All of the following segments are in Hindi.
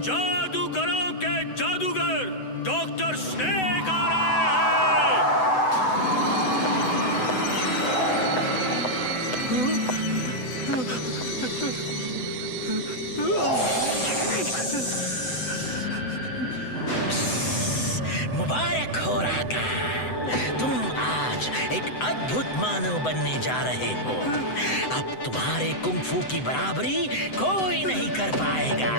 जादूगरों के जादूगर डॉक्टर स्नेक आ रहे हैं। मुबारक हो राका, तुम आज एक अद्भुत मानव बनने जा रहे हो। अब तुम्हारे कुंफू की बराबरी कोई नहीं कर पाएगा।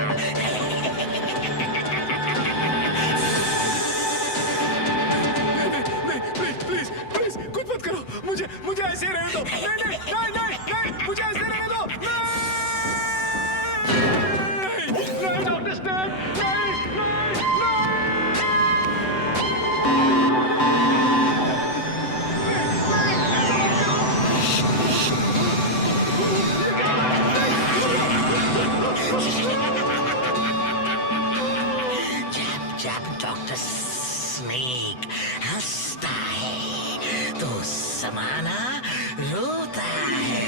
प्लीज कुछ मत करो, मुझे ऐसे रहने दो। नहीं, मुझे ऐसे रहने दो। नहीं, डॉक्टर स्नेक, नहीं। जब डॉक्टर स्नेक हंसता है तो समाना रोता है।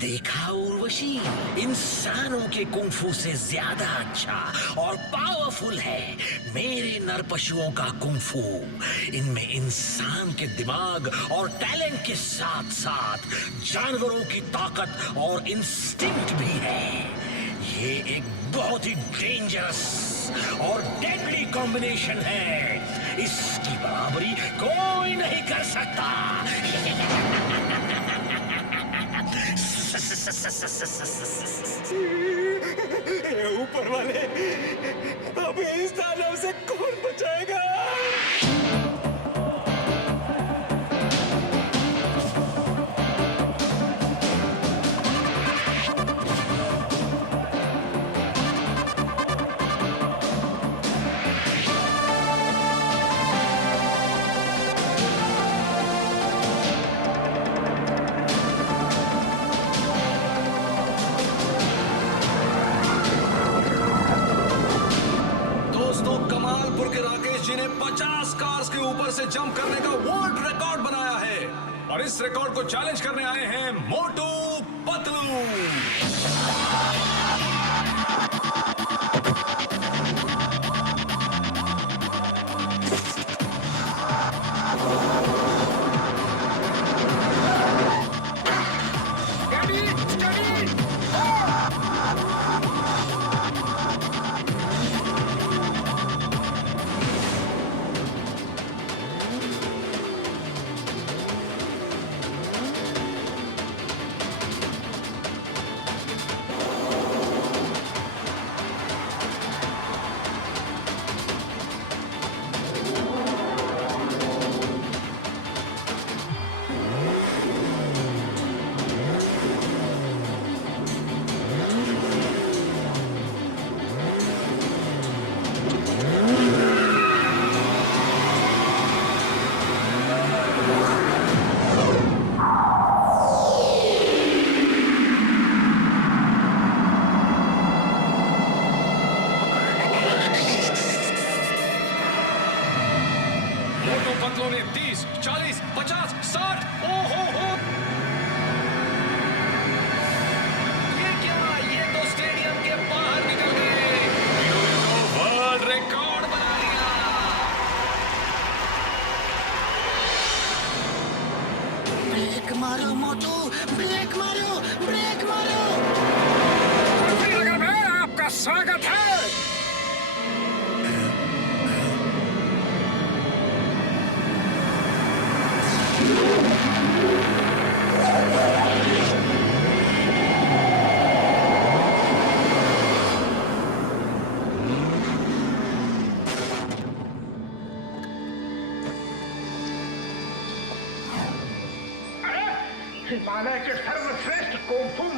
देखा उर्वशी, इंसानों के कुंफू से ज्यादा अच्छा और पावरफुल है मेरे नर पशुओं का कुंफू। इनमें इंसान के दिमाग और टैलेंट के साथ साथ जानवरों की ताकत और इंस्टिंक्ट भी है। ये एक बहुत ही डेंजरस और डेडली कॉम्बिनेशन है। इसकी बराबरी कोई नहीं कर सकता। ऊपर वाले, अब इस दानव से कौन बचाएगा? ने 50 कार्स के ऊपर से जंप करने का वर्ल्ड रिकॉर्ड बनाया है और इस रिकॉर्ड को चैलेंज करने आए हैं मोटू पतलू।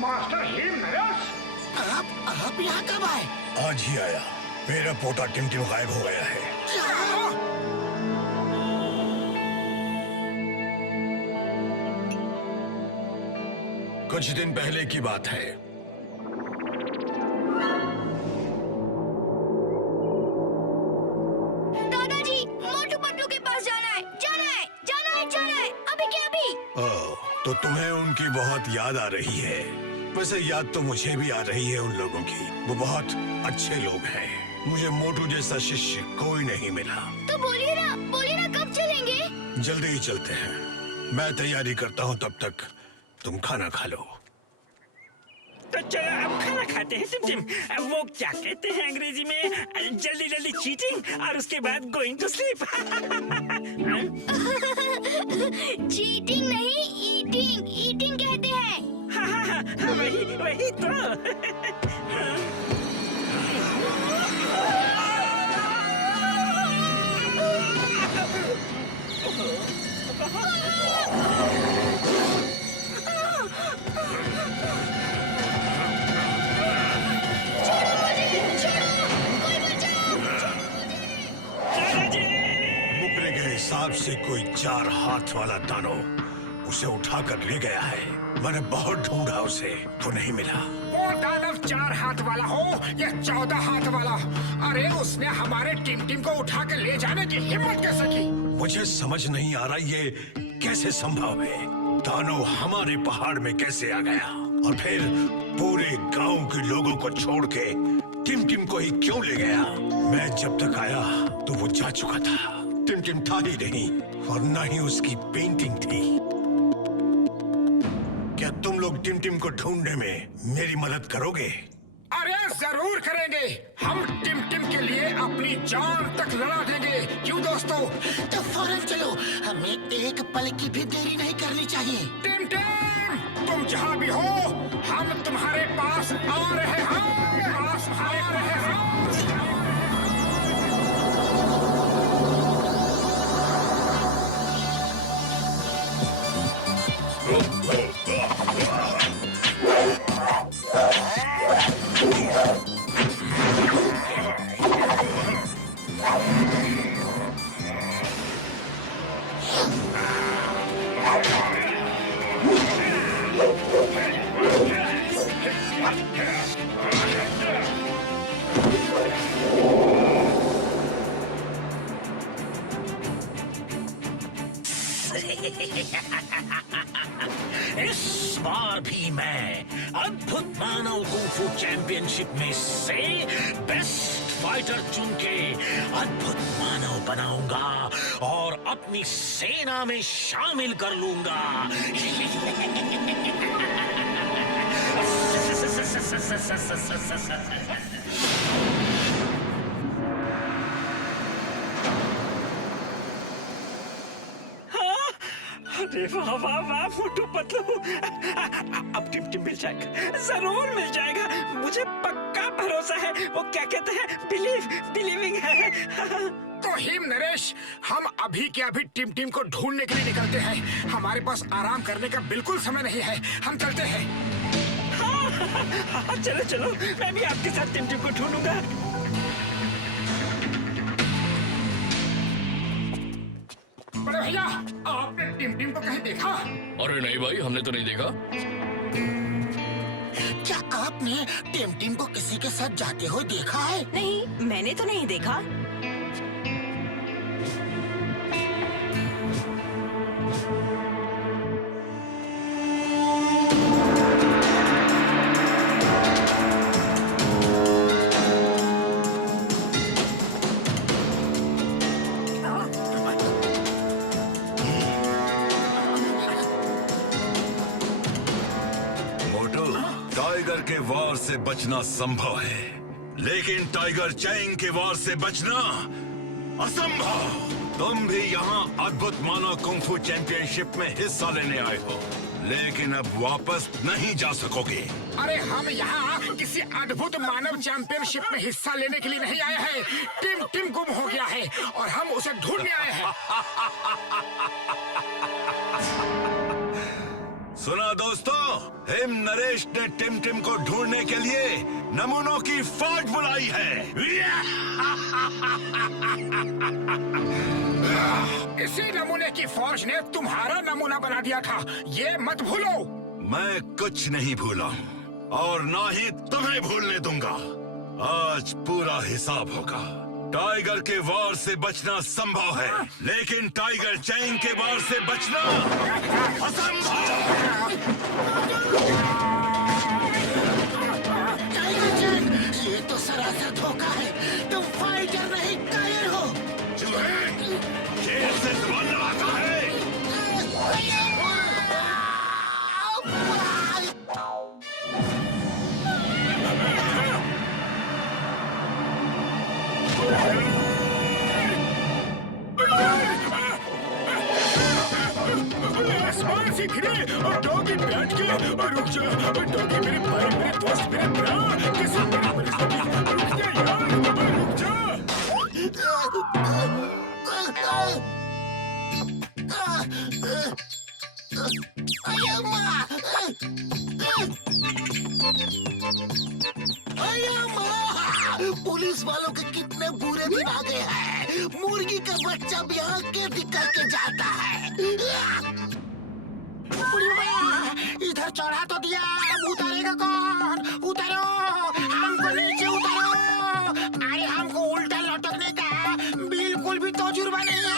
मास्टर हिमनरेश। आप यहाँ कब आए? आज ही आया। मेरा पोता टिमटिम गायब हो गया है। कुछ दिन पहले की बात है। दादाजी, मोटू पतलू के पास जाना है, जाना है, जाना है, जाना है, अभी के अभी। ओह, तो तुम्हें उनकी बहुत याद आ रही है। वैसे याद तो मुझे भी आ रही है उन लोगों की। वो बहुत अच्छे लोग हैं। मुझे मोटू जैसा शिष्य कोई नहीं मिला। तो बोलिए ना कब चलेंगे? जल्दी ही चलते हैं। मैं तैयारी करता हूँ, तब तक तुम खाना खा लो। तो चलो अब खाना खाते हैं टिमटिम। वो क्या कहते हैं अंग्रेजी में, जल्दी जल्दी चीटिंग और उसके बाद गोइंग टू स्लीप। चीटिंग नहीं, ईटिंग कहते हैं। वही तो। मुकरे के हिसाब से कोई 4 हाथ वाला दानव उसे उठाकर ले गया है। मैंने बहुत ढूंढा, उसे तो नहीं मिला। वो दानव 4 हाथ वाला हो या 14 हाथ वाला, अरे उसने हमारे टिमटिम को उठा के ले जाने की हिम्मत कैसे की? मुझे समझ नहीं आ रहा ये कैसे संभव है। दानव हमारे पहाड़ में कैसे आ गया और फिर पूरे गांव के लोगों को छोड़ के टिमटिम को ही क्यों ले गया? मैं जब तक आया तो वो जा चुका था। टिमटिम था ही नहीं और न ही उसकी पेंटिंग थी। क्या तुम लोग टिमटिम को ढूंढने में मेरी मदद करोगे? अरे जरूर करेंगे। हम टिमटिम के लिए अपनी जान तक लड़ा देंगे। क्यों दोस्तों? तो फौरन चलो, हमें एक पल की भी देरी नहीं करनी चाहिए। टिमटिम, तुम जहाँ भी हो, हम तुम्हारे पास आ रहे हैं। इस बार भी मैं अद्भुत मानव कुंफू चैंपियनशिप में से बेस्ट फाइटर चुन के अद्भुत मानव बनाऊंगा और अपनी सेना में शामिल कर लूंगा। अरे वाह वाह वाह मोटू पतलू, अब टिमटिम मिल जाएगा, जरूर मिल जाएगा। मुझे पक्का भरोसा है। वो क्या कहते हैं, बिलीविंग है। तो हिमनरेश, हम अभी के अभी टिमटिम को ढूंढने के लिए निकलते हैं। हमारे पास आराम करने का बिल्कुल समय नहीं है। हम चलते हैं। हाँ, चलो चलो, मैं भी आपके साथ टिमटिम को ढूंढूंगा। बड़े भैया, आपने टिमटिम को कहीं देखा? अरे नहीं भाई, हमने तो नहीं देखा। क्या आपने टिमटिम को किसी के साथ जाते हुए देखा है? नहीं, मैंने तो नहीं देखा। टाइगर के वार से बचना संभव है, लेकिन टाइगर चैंग के वार से बचना असंभव। तुम भी यहाँ अद्भुत मानव कुंफू चैंपियनशिप में हिस्सा लेने आए हो, लेकिन अब वापस नहीं जा सकोगे। अरे हम यहाँ किसी अद्भुत मानव चैंपियनशिप में हिस्सा लेने के लिए नहीं आए हैं। टिम गुम हो गया है और हम उसे ढूंढने आए हैं। सुना दोस्तों, हिम नरेश ने टिम टिम को ढूंढने के लिए नमूनों की फौज बुलाई है। इसी नमूने की फौज ने तुम्हारा नमूना बना दिया था, ये मत भूलो। मैं कुछ नहीं भूला हूँ और ना ही तुम्हें भूलने दूंगा। आज पूरा हिसाब होगा। टाइगर के वार से बचना संभव है, लेकिन टाइगर चैंग के वार से बचना असंभव। टाइगर चैंग, ये तो सरासर धोखा है। तुम फाइटर नहीं, कायर हो। चूहे, शेर से जुबान लड़ाता है। आसमान से गिरे और डॉगी बैठ के और रुक जा। डॉगी मेरे भाई, मेरे दोस्त, मेरे प्राण, किसी मेरे रुक जा यार, रुक जा। पुलिस वालों के कितने बुरे दिन आ गए हैं। मुर्गी का बच्चा भी यहाँ कैद करके जाता है। इधर चढ़ा तो दिया, अब उतारेगा कौन? उतारो, हमको नीचे उतारो। अरे हमको उल्टा लटकने का बिल्कुल भी तजुर्बा नहीं है।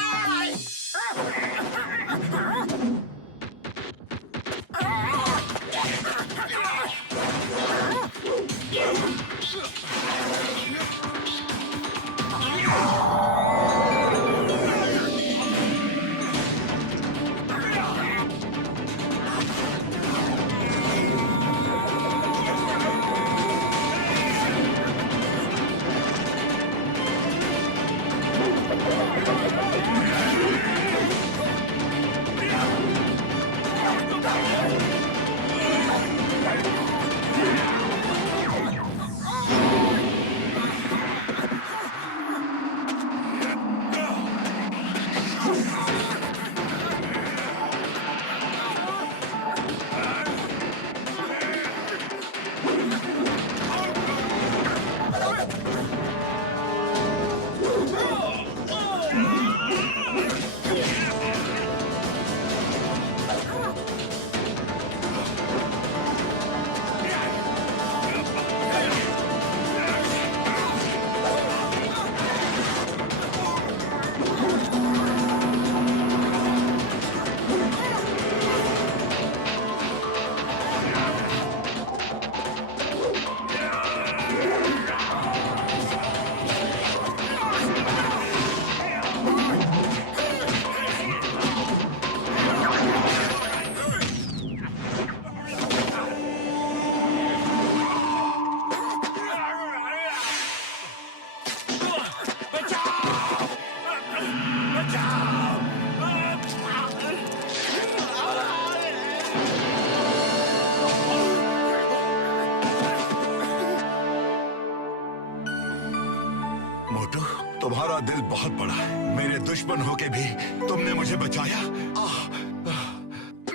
मोटू, तुम्हारा दिल बहुत बड़ा है। मेरे दुश्मन होके भी तुमने मुझे बचाया।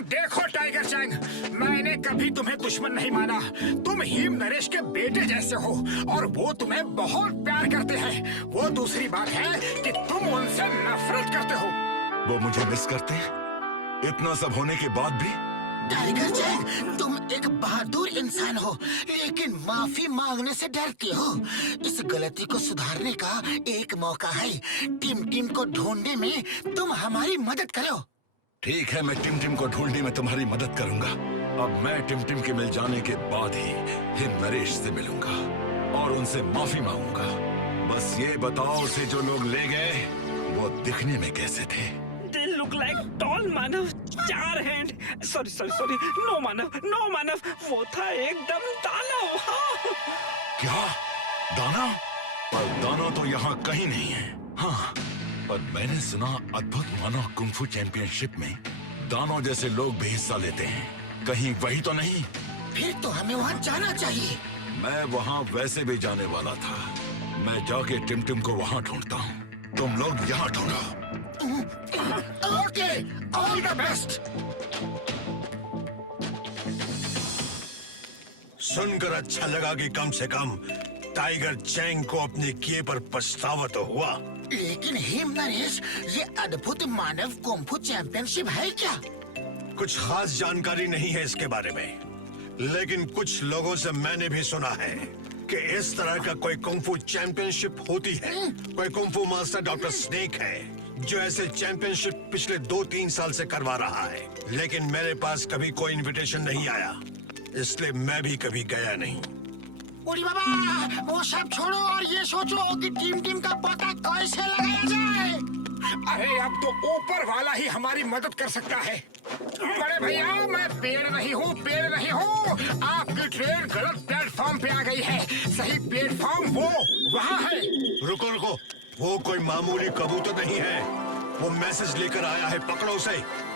देखो टाइगर चैंग, मैंने कभी तुम्हें दुश्मन नहीं माना। तुम हिम नरेश के बेटे जैसे हो और वो तुम्हें बहुत प्यार करते हैं। वो दूसरी बात है कि तुम उनसे नफरत करते हो। वो मुझे मिस करते हैं? इतना सब होने के बाद भी? टाइगर चैंग, तुम एक बहादुर इंसान हो, लेकिन माफी मांगने से डरते हो। इस गलती को सुधारने का एक मौका है। टिम टिम को ढूंढने में तुम हमारी मदद करो। ठीक है, मैं टिम टिम को ढूंढने में तुम्हारी मदद करूंगा। अब मैं टिम टिम के मिल जाने के बाद ही हिम नरेश से मिलूंगा और उनसे माफी मांगूंगा। बस ये बताओ, उसे जो लोग ले गए वो दिखने में कैसे थे? They look like tall मानव, 4 हैंड। सॉरी, नो मानव, वो था एकदम दानव। हाँ। क्या दानव? पर दानव तो यहाँ कहीं नहीं है। हाँ, पर मैंने सुना अद्भुत मानव कुंफू चैंपियनशिप में दानव जैसे लोग भी हिस्सा लेते हैं। कहीं वही तो नहीं? फिर तो हमें वहाँ जाना चाहिए। मैं वहाँ वैसे भी जाने वाला था। मैं जाके टिम टिम को वहाँ ढूंढता हूँ। तुम लोग यहाँ ढूंढो। Okay, all the best. सुनकर अच्छा लगा कि कम से कम टाइगर चैंग को अपने किए पर पछतावा तो हुआ। लेकिन हिम नरेश, ये अद्भुत मानव कुंफू चैंपियनशिप है क्या? कुछ खास जानकारी नहीं है इसके बारे में, लेकिन कुछ लोगों से मैंने भी सुना है कि इस तरह का कोई कुंफू चैंपियनशिप होती है। कोई कुंफू मास्टर डॉक्टर स्नेक है जो ऐसे चैंपियनशिप पिछले 2-3 साल से करवा रहा है, लेकिन मेरे पास कभी कोई इनविटेशन नहीं आया, इसलिए मैं भी कभी गया नहीं। उड़ी बाबा, वो सब छोड़ो और ये सोचो कि टीम का पता कैसे लगाया जाए। अरे अब तो ऊपर वाला ही हमारी मदद कर सकता है। बड़े भैया, मैं पेड़ नहीं हूँ। आपकी ट्रेन गलत प्लेटफॉर्म पे आ गई है। सही प्लेटफॉर्म वो वहाँ है। रुको, वो कोई मामूली कबूतर नहीं है, वो मैसेज लेकर आया है, पकड़ो उसे।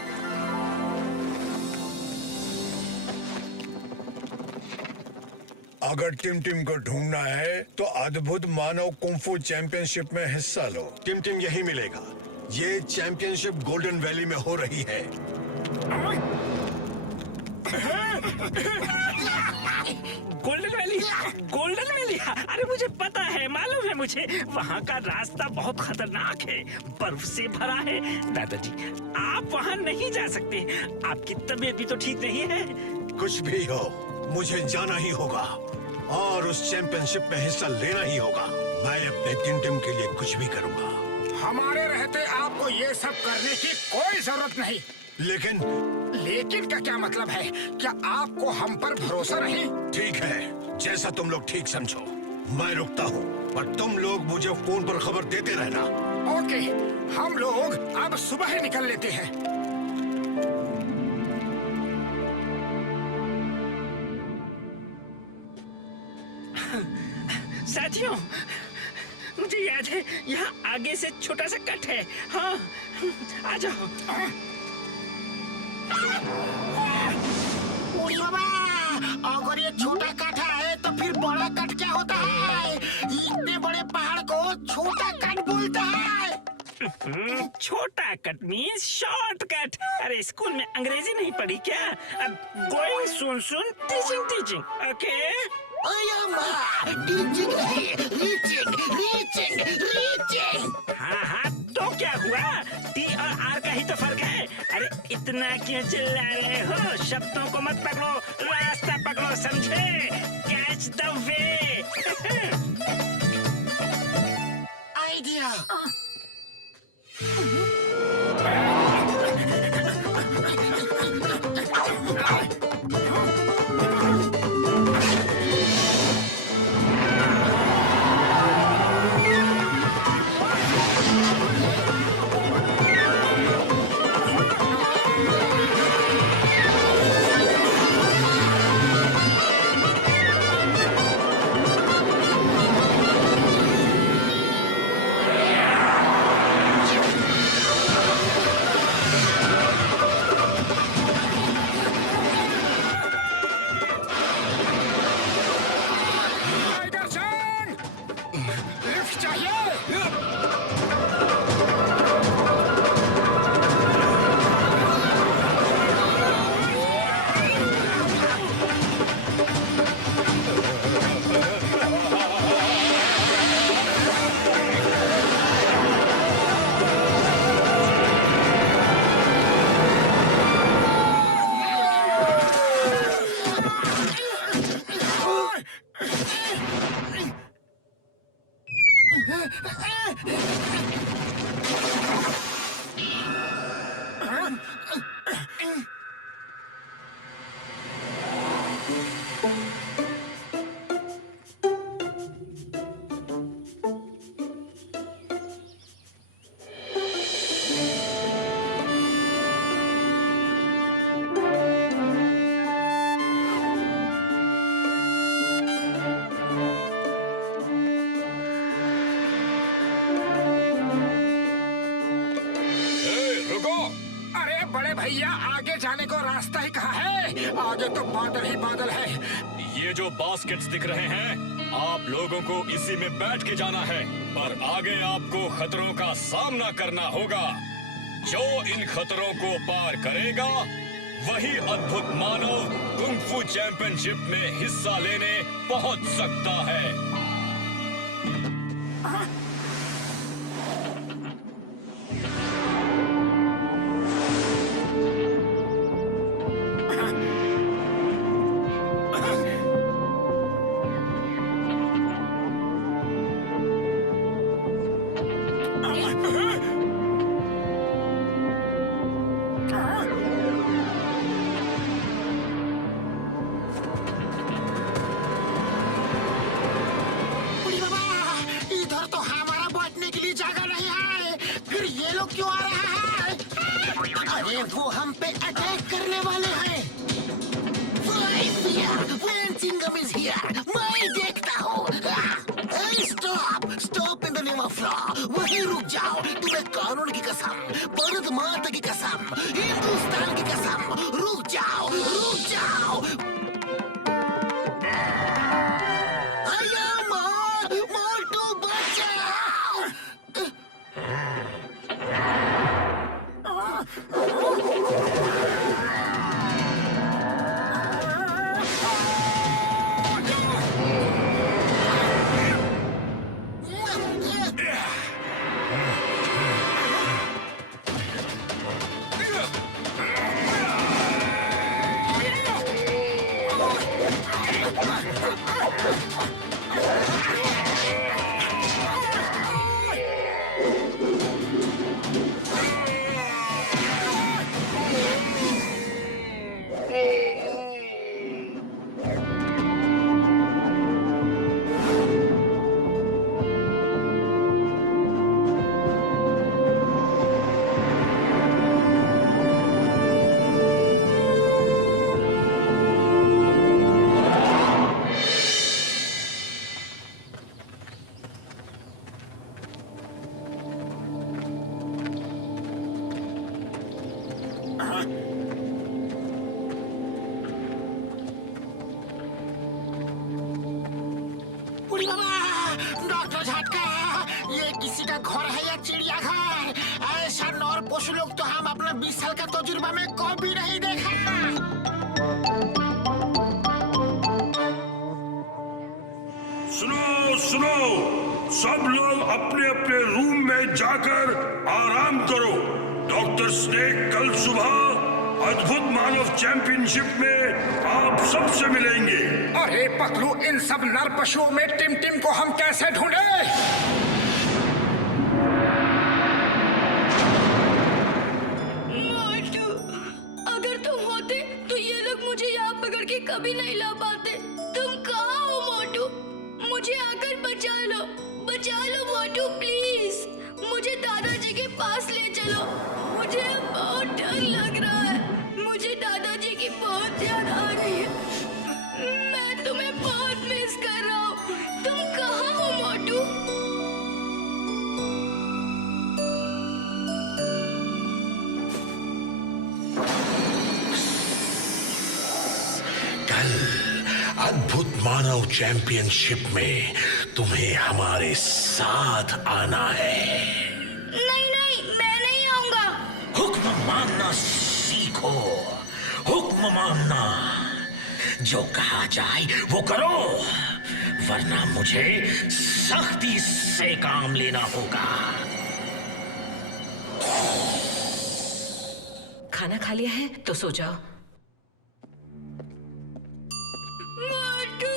अगर टिम को ढूंढना है तो अद्भुत मानव कुंफू चैंपियनशिप में हिस्सा लो। टिम यही मिलेगा। ये चैंपियनशिप गोल्डन वैली में हो रही है। गोल्डन वैली, अरे मुझे पता है, मालूम है मुझे। वहाँ का रास्ता बहुत खतरनाक है, बर्फ से भरा है। दादाजी, आप वहाँ नहीं जा सकते, आपकी तबीयत भी तो ठीक नहीं है। कुछ भी हो, मुझे जाना ही होगा और उस चैंपियनशिप में हिस्सा लेना ही होगा। मैं अपने टिम के लिए कुछ भी करूंगा। हमारे रहते आपको ये सब करने की कोई जरूरत नहीं। लेकिन का क्या मतलब है? क्या आपको हम पर भरोसा नहीं? ठीक है, जैसा तुम लोग ठीक समझो। मैं रुकता हूँ, पर तुम लोग मुझे फोन पर खबर देते रहना। ओके, हम लोग अब सुबह ही निकल लेते हैं। साथियों, मुझे याद है यहाँ आगे से छोटा सा कट है। हाँ, आ जाओ। उड़ी बाबा, अगर ये छोटा काठा है तो फिर बड़ा कट क्या होता है? इतने बड़े पहाड़ को छोटा कट बोलता है। छोटा कट मीन्स शॉर्टकट। अरे स्कूल में अंग्रेजी नहीं पढ़ी क्या? अब गोइंग सुन टीचिंग, ओके? रीचिंग। हाँ, तो क्या हुआ? टी और आर का ही तो फर्क है। अरे इतना क्यों चिल्ला रहे हो? शब्दों को मत पकड़ो, रास्ता पकड़ो, समझे? Catch the way. आइडिया। भैया, आगे जाने को रास्ता ही कहाँ है? आगे तो बादल ही बादल है। ये जो बास्केट्स दिख रहे हैं, आप लोगों को इसी में बैठ के जाना है, पर आगे आपको खतरों का सामना करना होगा। जो इन खतरों को पार करेगा वही अद्भुत मानव कुंग-फू चैंपियनशिप में हिस्सा लेने पहुंच सकता है। बुढ़ी बाबा, इधर तो हमारा बैठने के लिए जगह नहीं है, फिर ये लोग क्यों आ रहा है? अरे वो हम पे अटैक करने वाले हैं। चिंगम इज हियर, मैं देखता हूँ। Stop stop in the name of law. वहीं रुक जाओ। तुम्हें कानून की कसम, भारत माता की कसम, हिंदुस्तान की कसम, रुक जाओ, रुक जाओ। मोटू बचाओ। बुढ़ी बाबा, डॉक्टर झटका, ये किसी का घर है या चिड़ियाघर? ऐसा नौर पशु लोग तो हम अपने 20 साल का तजुर्बा में कभी नहीं देखा। सुनो सुनो, सब लोग अपने अपने रूम में जाकर आराम करो। डॉक्टर स्नेक कल सुबह अद्भुत मानव चैंपियनशिप में आप सबसे मिलेंगे। अरे पतलू, इन सब नर पशुओं में टिम टिम को हम कैसे ढूंढे? मोटू, अगर तुम होते तो ये लोग मुझे यहाँ पकड़ के कभी नहीं ला पाते। तुम कहाँ हो मोटू? मुझे आकर बचा लो मोटू, प्लीज। मुझे दादाजी के पास ले चलो। मुझे बहुत डर लग रहा है। मुझे दादाजी की बहुत याद आ रही है। मैं तुम्हें बहुत मिस कर रहा हूँ। तुम कहाँ हो मोटू? कल अद्भुत मानव चैंपियनशिप में तुम्हें हमारे साथ आना है। नहीं नहीं, मैं नहीं आऊंगा। हुक्म मानना सीखो, हुक्म मानना। जो कहा जाए वो करो, वरना मुझे सख्ती से काम लेना होगा। खाना खा लिया है तो सो जाओ। मोटू,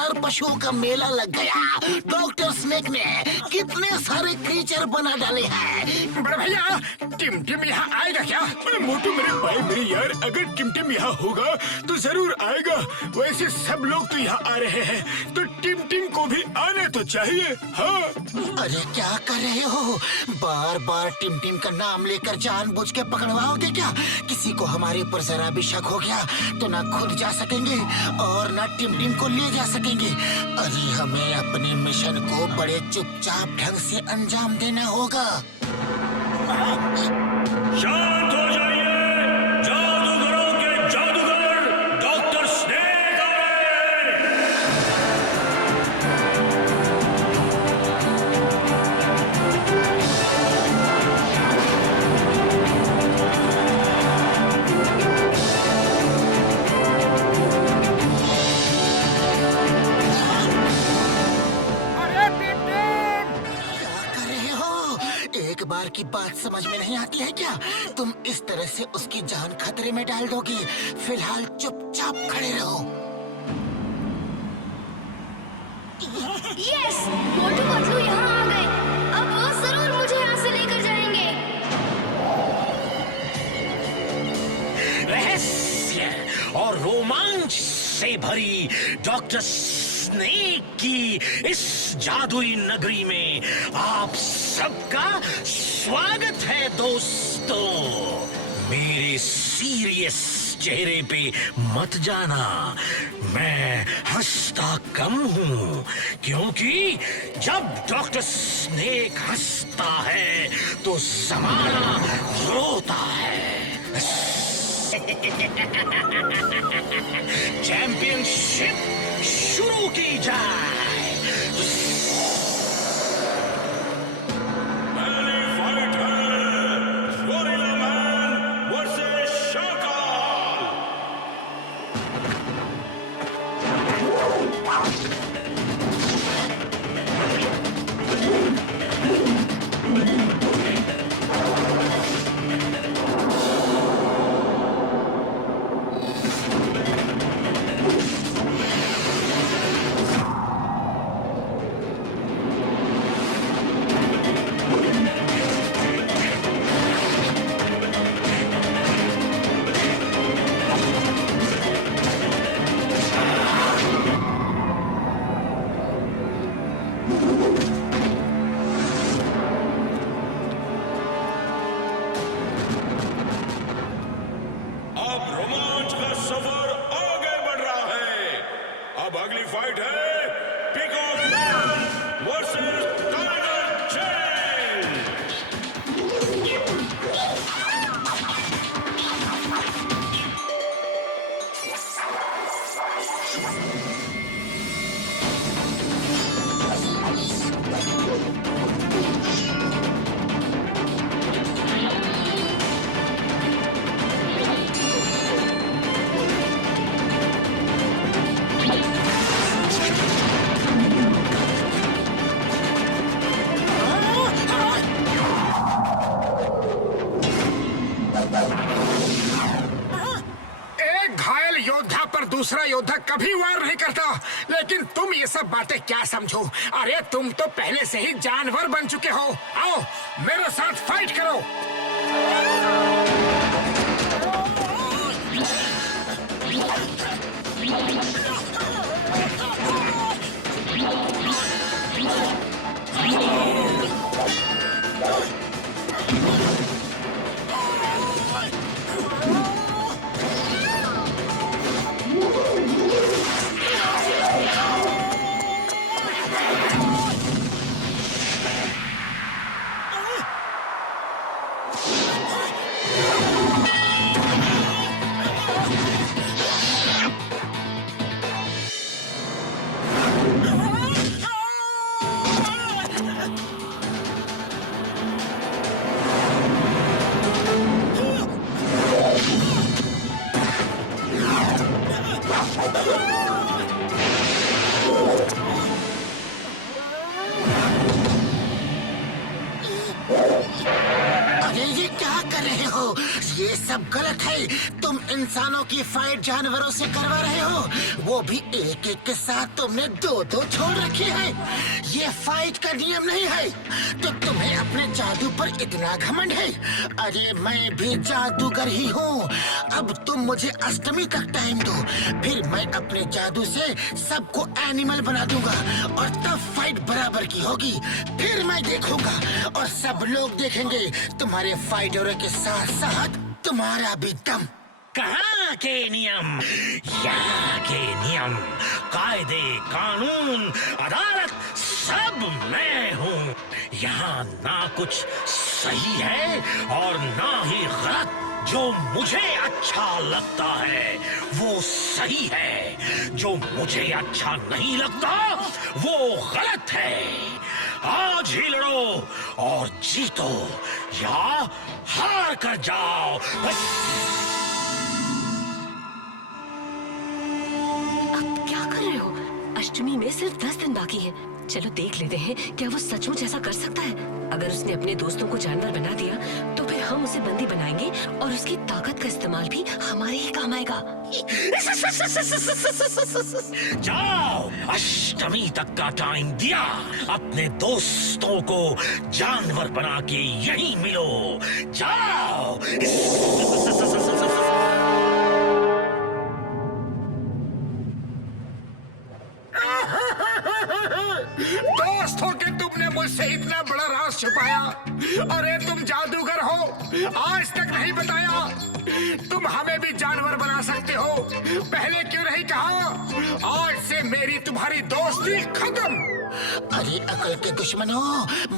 नर पशुओं का मेला लग गया। डॉक्टर स्नेक ने कितने सारे क्रीचर बना डाले हैं। बड़े भैया, टिमटिम यहाँ आएगा क्या? मोटू मेरे भाई मेरे यार, अगर टिमटिम यहाँ होगा तो जरूर आएगा। वैसे सब लोग तो यहाँ आ रहे हैं, तो टिमटिम को भी आने तो चाहिए। हाँ। अरे क्या कर रहे हो? बार बार टिमटिम का नाम लेकर जानबूझ के पकड़वाओगे क्या? किसी को हमारे ऊपर जरा भी शक हो गया तो ना खुद जा सकेंगे और ना टिमटिम को ले जा सकेंगे। अरे हमें अपने मिशन को बड़े चुपचाप ढंग से अंजाम देना होगा। शांत हो जाइए, जादूगरों के जादूगर डॉक्टर स्नेक आ रहे हैं। एक बार की बात समझ में नहीं आती है क्या? तुम इस तरह से उसकी जान खतरे में डाल दोगे। फिलहाल चुपचाप खड़े रहो। यस, मोटू पतलू यहाँ आ गए। अब वो जरूर मुझे यहाँ से लेकर जाएंगे। रहस्य और रोमांच से भरी डॉक्टर स्नेक की इस जादुई नगरी में आप सबका स्वागत है दोस्तों। मेरे सीरियस चेहरे पे मत जाना, मैं हंसता कम हूँ, क्योंकि जब डॉक्टर स्नेक हंसता है तो जमाना रोता है। चैंपियनशिप शुरू की जाए। पहली फाइट है गोरिल्ला मैन वर्सेस शाकाल। अब रोमांच का सफर आगे बढ़ रहा है। अब अगली फाइट है पीकॉक मैन वर्सेस टाइगर चैन। एक घायल योद्धा पर दूसरा योद्धा कभी वार नहीं करता, लेकिन तुम ये सब बातें क्या समझो? अरे तुम तो पहले से ही जानवर बन चुके हो। आओ मेरे साथ फाइट करो। अरे ये क्या कर रहे हो? ये सब गलत है। तुम इंसानों की फाइट जानवरों से करवा रहे हो, वो भी एक एक के साथ तुमने दो दो छोड़ रखे हैं। ये फाइट का नियम नहीं है, तो तुम्हें अपने जादू पर इतना घमंड है। अरे मैं भी जादूगर ही हूँ। अब तुम मुझे अष्टमी तक टाइम दो, फिर मैं अपने जादू से सबको एनिमल बना दूंगा और तब फाइट बराबर की होगी। फिर मैं देखूंगा और सब लोग देखेंगे तुम्हारे फाइटरों के साथ साथ तुम्हारा भी दम। कहाँ के नियम, यहाँ के नियम, कायदे, कानून, अदालत सब मैं हूँ। यहाँ ना कुछ सही है और ना ही गलत। जो मुझे अच्छा लगता है वो सही है, जो मुझे अच्छा नहीं लगता वो गलत है। आज ही लड़ो और जीतो या हार कर जाओ। बस अब क्या कर रहे हो? अष्टमी में सिर्फ 10 दिन बाकी है। चलो देख लेते हैं क्या वो सचमुच ऐसा कर सकता है। अगर उसने अपने दोस्तों को जानवर बना दिया तो फिर हम उसे बंदी बनाएंगे और उसकी ताकत का इस्तेमाल भी हमारे ही काम आएगा। जाओ, अष्टमी तक का टाइम दिया। अपने दोस्तों को जानवर बना के यहीं मिलो। जाओ। दोस्तों के तुमने मुझसे इतना बड़ा राज छुपाया। अरे तुम जादूगर हो, आज तक नहीं बताया। तुम हमें भी जानवर बना सकते हो, पहले क्यों नहीं कहा? आज से मेरी तुम्हारी दोस्ती खत्म। अरे अकल के दुश्मनों,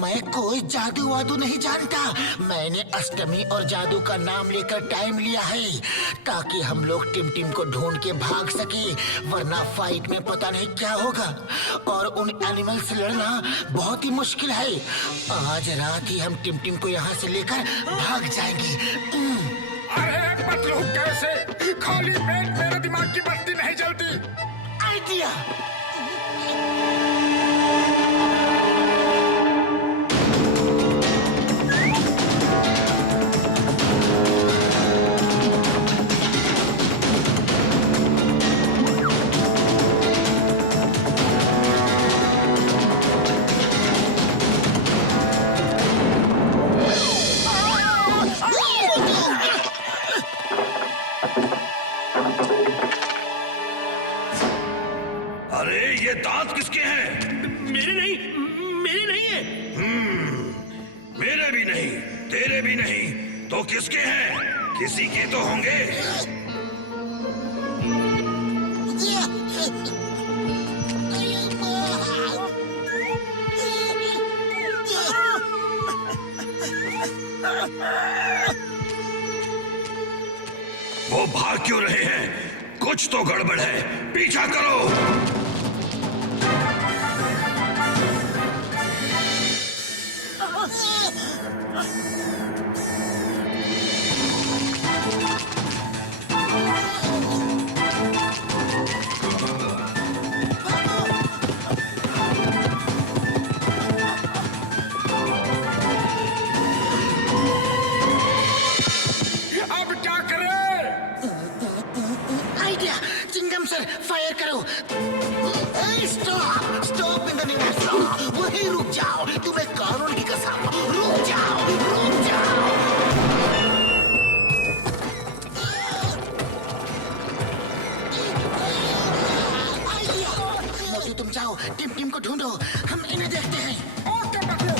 मैं कोई जादू वादू नहीं जानता। मैंने अष्टमी और जादू का नाम लेकर टाइम लिया है ताकि हम लोग टिम टिम को ढूंढ के भाग सके, वरना फाइट में पता नहीं क्या होगा और उन एनिमल से लड़ना बहुत ही मुश्किल है। आज रात ही हम टिम टिम को यहाँ से लेकर भाग जाएंगे। अरे पतलू कैसे? खाली पेट मेरे दिमाग की बत्ती नहीं जलती। आइडिया। अरे ये दांत किसके हैं? मेरे नहीं, मेरे नहीं है। मेरे भी नहीं, तेरे भी नहीं, तो किसके हैं? किसी के तो होंगे। वो भाग क्यों रहे हैं? कुछ तो गड़बड़ है, पीछा करो। अब क्या करें? आइडिया। चिंगम सर, फायर करो। Stop, stop in the name of law. वहीं रुक जाओ, तुम्हें कानून की कसम। रुक जाओ, रुक जाओ। मोटू तुम जाओ, टिम टिम को ढूंढो, हम इन्हें देखते हैं। ओके पतलू।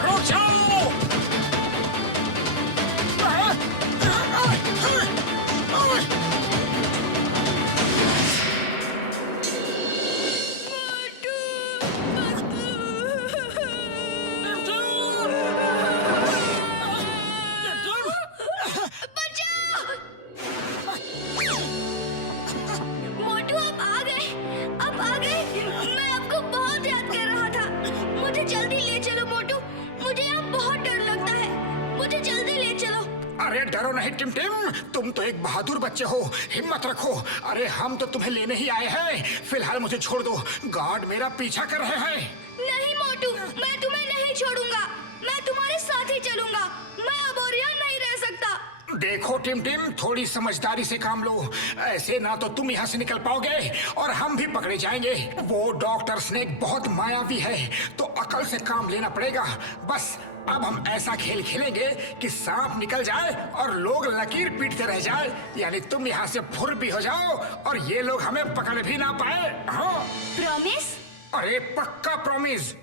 रुक जाओ। डरो नहीं टिम टिम, तुम तो एक बहादुर बच्चे हो, हिम्मत रखो। अरे हम तो तुम्हें लेने ही आए हैं। फिलहाल मुझे छोड़ दो, गार्ड मेरा पीछा कर रहे हैं। नहीं मोटू, मैं तुम्हें नहीं छोड़ूंगा, मैं तुम्हारे साथ ही चलूंगा। मैं अब और यहाँ नहीं रह सकता। देखो टिम टिम, थोड़ी समझदारी से काम लो, ऐसे ना तो तुम यहाँ से निकल पाओगे और हम भी पकड़े जाएंगे। वो डॉक्टर स्नेक बहुत मायावी है, तो अकल से काम लेना पड़ेगा। बस अब हम ऐसा खेल खेलेंगे कि सांप निकल जाए और लोग लकीर पीटते रह जाए, यानी तुम यहाँ से फुर भी हो जाओ और ये लोग हमें पकड़ भी ना पाए। हाँ प्रॉमिस? अरे पक्का प्रॉमिस।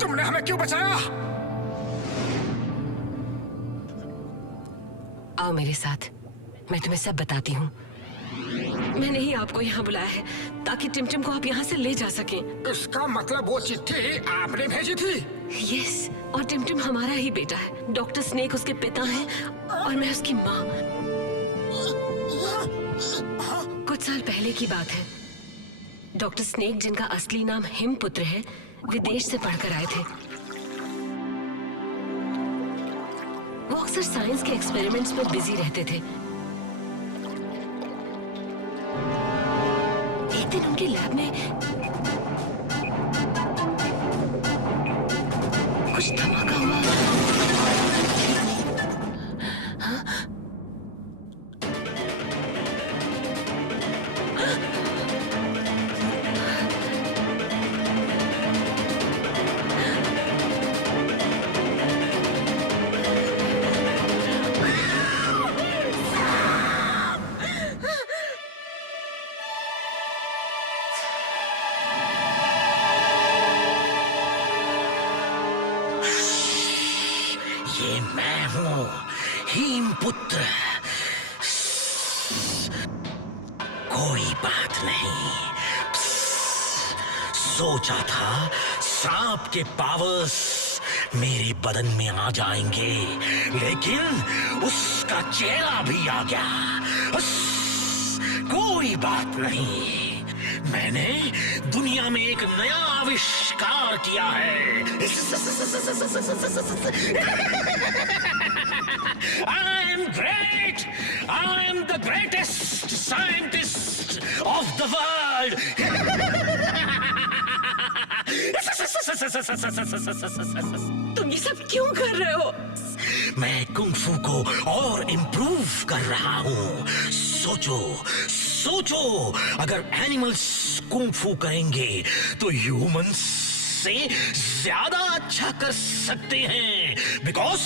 तुमने हमें क्यों बचाया? आओ मेरे साथ, मैं तुम्हें सब बताती हूँ। मैंने ही आपको यहाँ बुलाया है ताकि टिमटिम को आप यहाँ से ले जा सकें। इसका मतलब वो चिट्ठी आपने भेजी थी? यस, और टिमटिम हमारा ही बेटा है। डॉक्टर स्नेक उसके पिता हैं और मैं उसकी माँ। कुछ साल पहले की बात है। डॉक्टर स्नेक, जिनका असली नाम हिमपुत्र है, विदेश से पढ़कर आए थे। वो अक्सर साइंस के एक्सपेरिमेंट्स में बिजी रहते थे। एक दिन उनके लैब में कुछ धमाका हुआ। ये मैं हूँ, हिमपुत्र। कोई बात नहीं। सोचा था सांप के पावर्स मेरे बदन में आ जाएंगे, लेकिन उसका चेहरा भी आ गया। कोई बात नहीं, मैंने दुनिया में एक नया आविष्कार किया है। I am great. I am the greatest scientist of the world. तुम ये सब क्यों कर रहे हो? मैं कुंग फू को और इम्प्रूव कर रहा हूँ। सोचो सोचो, अगर एनिमल्स कुंग-फू करेंगे तो ह्यूमंस से ज्यादा अच्छा कर सकते हैं, because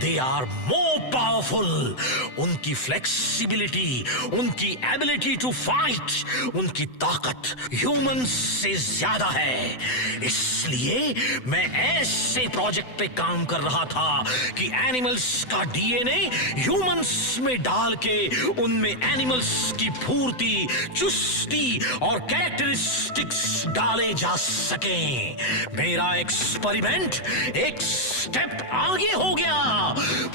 they are more powerful. उनकी फ्लेक्सिबिलिटी, उनकी एबिलिटी टू फाइट, उनकी ताकत ह्यूमंस से ज्यादा है। इसलिए मैं ऐसे प्रोजेक्ट पे काम कर रहा था कि एनिमल्स का डीएनए ह्यूमंस में डाल के उनमें एनिमल्स की फुर्ती, चुस्ती और कैरेक्टरिस्टिक्स डाले जा सकें। मेरा एक्सपेरिमेंट एक स्टेप आगे हो गया।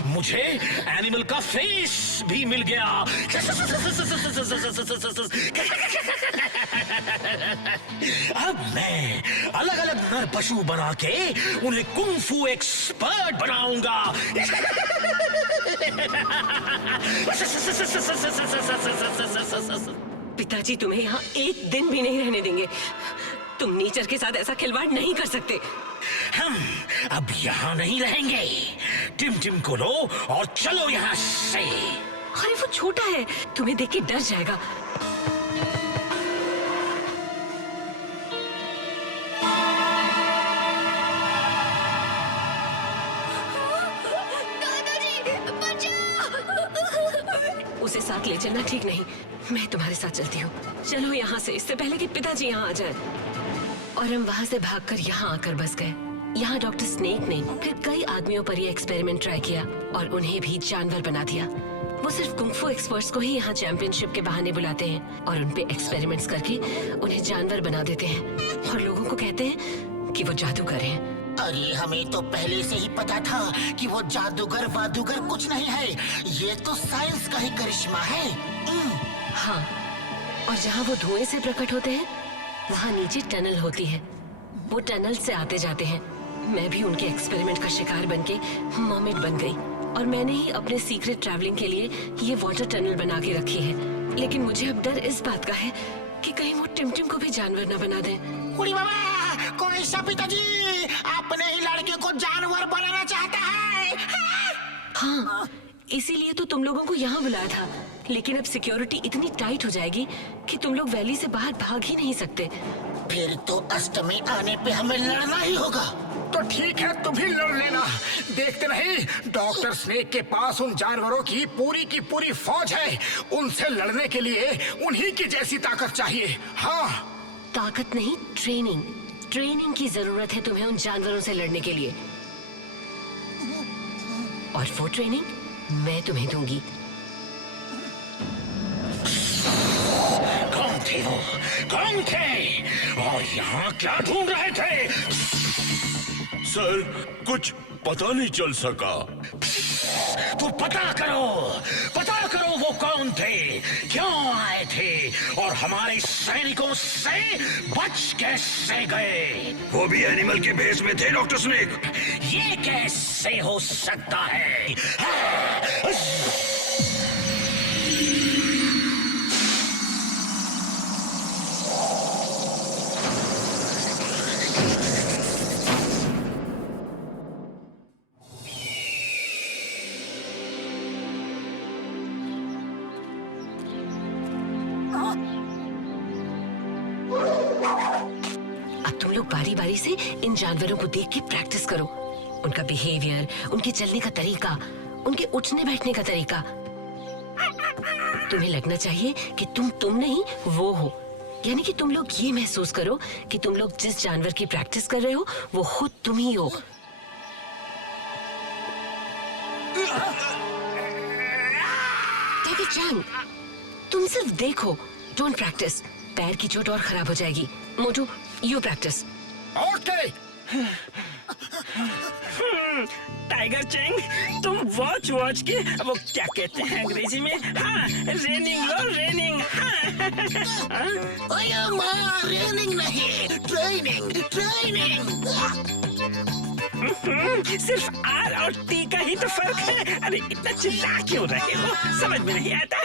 मुझे एनिमल का फेस भी मिल गया। अब मैं अलग अलग नर पशु बना के उन्हें कुंग-फू एक्सपर्ट बनाऊंगा। पिताजी तुम्हें यहाँ एक दिन भी नहीं रहने देंगे। तुम नेचर के साथ ऐसा खिलवाड़ नहीं कर सकते। हम अब यहाँ नहीं रहेंगे। टिम को लो और चलो यहाँ से। अरे वो छोटा है, तुम्हें देख के डर जाएगा। उसे साथ ले चलना ठीक नहीं। मैं तुम्हारे साथ चलती हूँ। चलो यहाँ से, इससे पहले कि पिताजी यहाँ आ जाए। और हम वहाँ से भागकर यहाँ आकर बस गए। यहाँ डॉक्टर स्नेक ने फिर कई आदमियों पर ये एक्सपेरिमेंट ट्राई किया और उन्हें भी जानवर बना दिया। वो सिर्फ कुंग-फू एक्सपर्ट्स को ही यहाँ चैंपियनशिप के बहाने बुलाते हैं और उन पे एक्सपेरिमेंट्स करके उन्हें जानवर बना देते हैं और लोगों को कहते हैं कि वो जादूगर हैं। अरे हमें तो पहले से ही पता था कि वो जादूगर वादूगर कुछ नहीं है। ये तो साइंस का ही करिश्मा है। हाँ, और जहाँ वो धुएं से प्रकट होते हैं वहाँ नीचे टनल होती है। वो टनल से आते जाते हैं। मैं भी उनके एक्सपेरिमेंट का शिकार बनके मर्मेड बन गई और मैंने ही अपने सीक्रेट ट्रैवलिंग के लिए ये वाटर टनल बना के रखी है। लेकिन मुझे अब डर इस बात का है कि कहीं वो टिम को भी जानवर न बना दे। उड़ी बाबा, कोई सा पिताजी अपने ही लड़के को जानवर बनाना चाहता है। हाँ, इसीलिए तो तुम लोगों को यहाँ बुलाया था। लेकिन अब सिक्योरिटी इतनी टाइट हो जाएगी कि तुम लोग वैली से बाहर भाग ही नहीं सकते। फिर तो अष्टमी आने पे हमें लड़ना ही होगा। तो ठीक है, तुम ही लड़ लेना। देखते नहीं, डॉक्टर स्नेक के पास उन जानवरों की पूरी फौज है। उनसे लड़ने के लिए उन्हीं की जैसी ताकत चाहिए। हाँ, ताकत नहीं, ट्रेनिंग की जरूरत है तुम्हें उन जानवरों से लड़ने के लिए। और वो ट्रेनिंग मैं तुम्हें दूंगी। कौन थे वो? कौन थे? और यहाँ क्या ढूंढ रहे थे? सर, कुछ पता नहीं चल सका। तो पता करो वो कौन थे, क्यों आए थे और हमारे सैनिकों से बच कैसे गए? वो भी एनिमल के भेष में थे डॉक्टर स्नेक। ये कैसे हो सकता है? बारी बारी से इन जानवरों को देख के प्रैक्टिस करो। उनका बिहेवियर, उनके चलने का तरीका, उनके उठने बैठने का तरीका। तुम्हें लगना चाहिए कि तुम नहीं वो हो। यानी कि तुम लोग ये महसूस करो कि तुम लोग जिस जानवर की प्रैक्टिस कर रहे हो वो खुद तुम ही हो। जैकी चैन, तुम सिर्फ देखो, डोंट प्रैक्टिस। पैर की चोट और खराब हो जाएगी। मोटू, you practice. Okay. Tiger Chang, तुम वॉच के वो क्या कहते हैं अंग्रेजी में? हाँ, रेनिंग लो, रेनिंग। ओए माँ, रेनिंग नहीं, ट्रेनिंग। सिर्फ आर और टी का ही तो फर्क है। अरे इतना चिल्ला क्यों रहे हो? समझ में नहीं आता।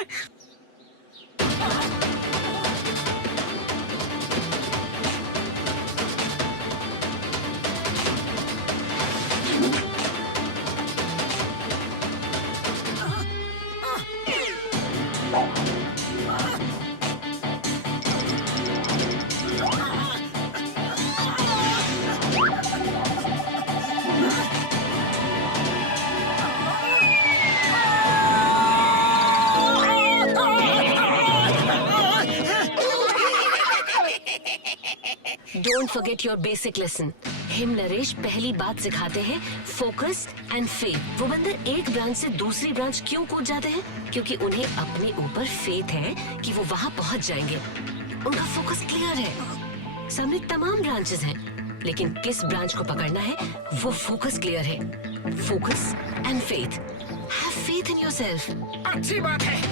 Don't forget your basic lesson. Him Naresh पहली बात सिखाते हैं फोकस एंड फेथ। वो बंदर एक ब्रांच से दूसरी ब्रांच क्यों कूद जाते हैं? क्योंकि उन्हें अपने ऊपर फेथ है कि वो वहाँ पहुँच जाएंगे। उनका फोकस क्लियर है। सामने तमाम ब्रांचेस हैं, लेकिन किस ब्रांच को पकड़ना है वो फोकस क्लियर है। Focus and faith. Have faith in yourself. अच्छी बात है।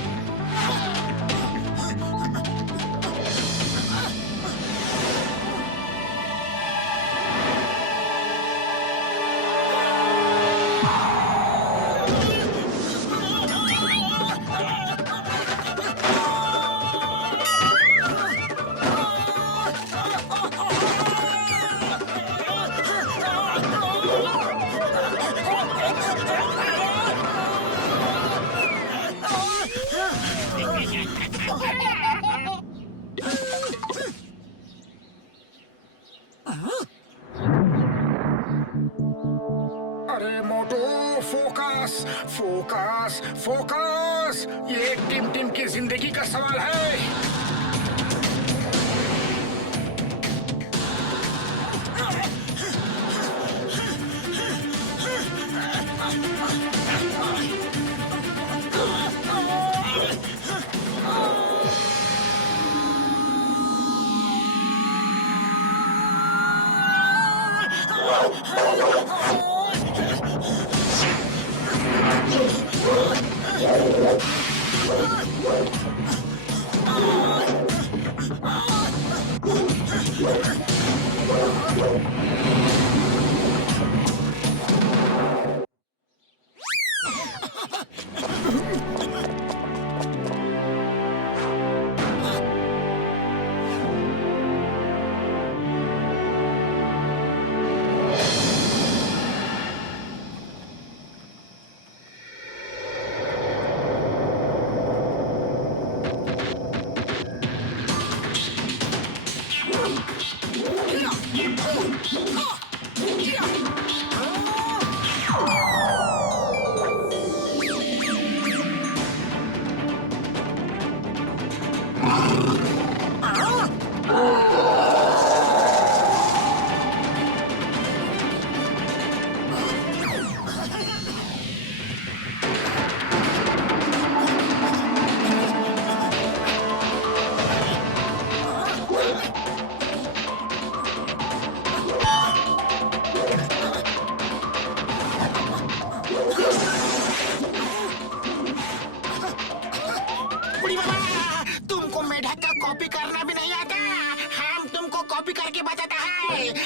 अरे मोटू, फोकस फोकस फोकस। ये टिम टिम की जिंदगी का सवाल है।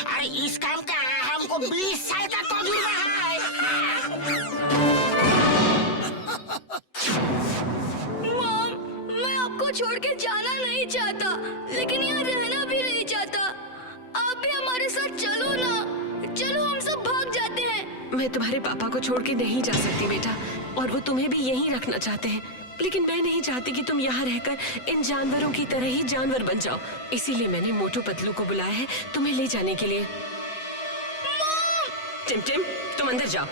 अरे इस काम का हमको 20 साल का तजुर्बा है। मॉम, मैं आपको छोड़ के जाना नहीं चाहता, लेकिन यहाँ रहना भी नहीं चाहता। आप भी हमारे साथ चलो ना। चलो हम सब भाग जाते हैं। मैं तुम्हारे पापा को छोड़ के नहीं जा सकती बेटा, और वो तुम्हें भी यहीं रखना चाहते हैं। लेकिन मैं नहीं चाहती कि तुम यहाँ रहकर इन जानवरों की तरह ही जानवर बन जाओ। इसीलिए मैंने मोटू पतलू को बुलाया है तुम्हें ले जाने के लिए। टिम टिम, तुम अंदर जाओ।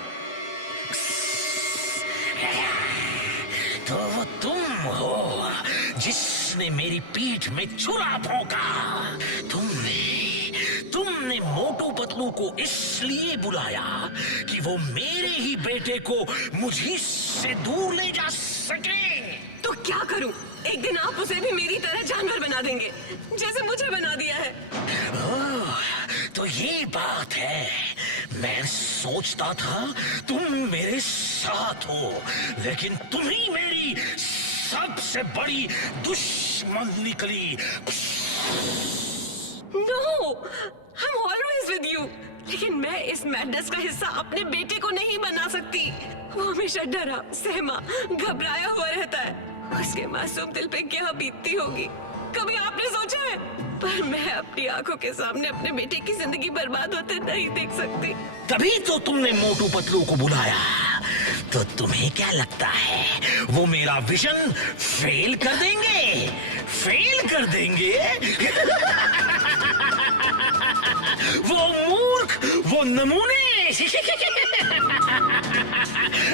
तो वो तुम हो जिसने मेरी पीठ में छुरा भोंका। तुमने मोटू पतलू को इसलिए बुलाया कि वो मेरे ही बेटे को मुझी से दूर ले जा सके। तो क्या करूं? एक दिन आप उसे भी मेरी तरह जानवर बना देंगे, जैसे मुझे बना दिया है। ओह, तो ये बात है। मैं सोचता था तुम मेरे साथ हो, लेकिन तुम ही मेरी सबसे बड़ी दुश्मन निकली। No, I'm always with you. लेकिन मैं इस मैडनेस का हिस्सा अपने बेटे को नहीं बना सकती। वो हमेशा डरा, सहमा, घबराया हुआ रहता है। उसके मासूम दिल पे क्या बीतती होगी, कभी आपने सोचा है? पर मैं अपनी आंखों के सामने अपने बेटे की जिंदगी बर्बाद होते नहीं देख सकती। तभी तो तुमने मोटू पतलू को बुलाया। तो तुम्हें क्या लगता है वो मेरा विजन फेल कर देंगे? फेल कर देंगे? वो मूर्ख, वो नमूने।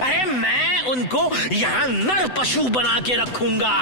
अरे मैं उनको यहाँ नर पशु बना के रखूंगा।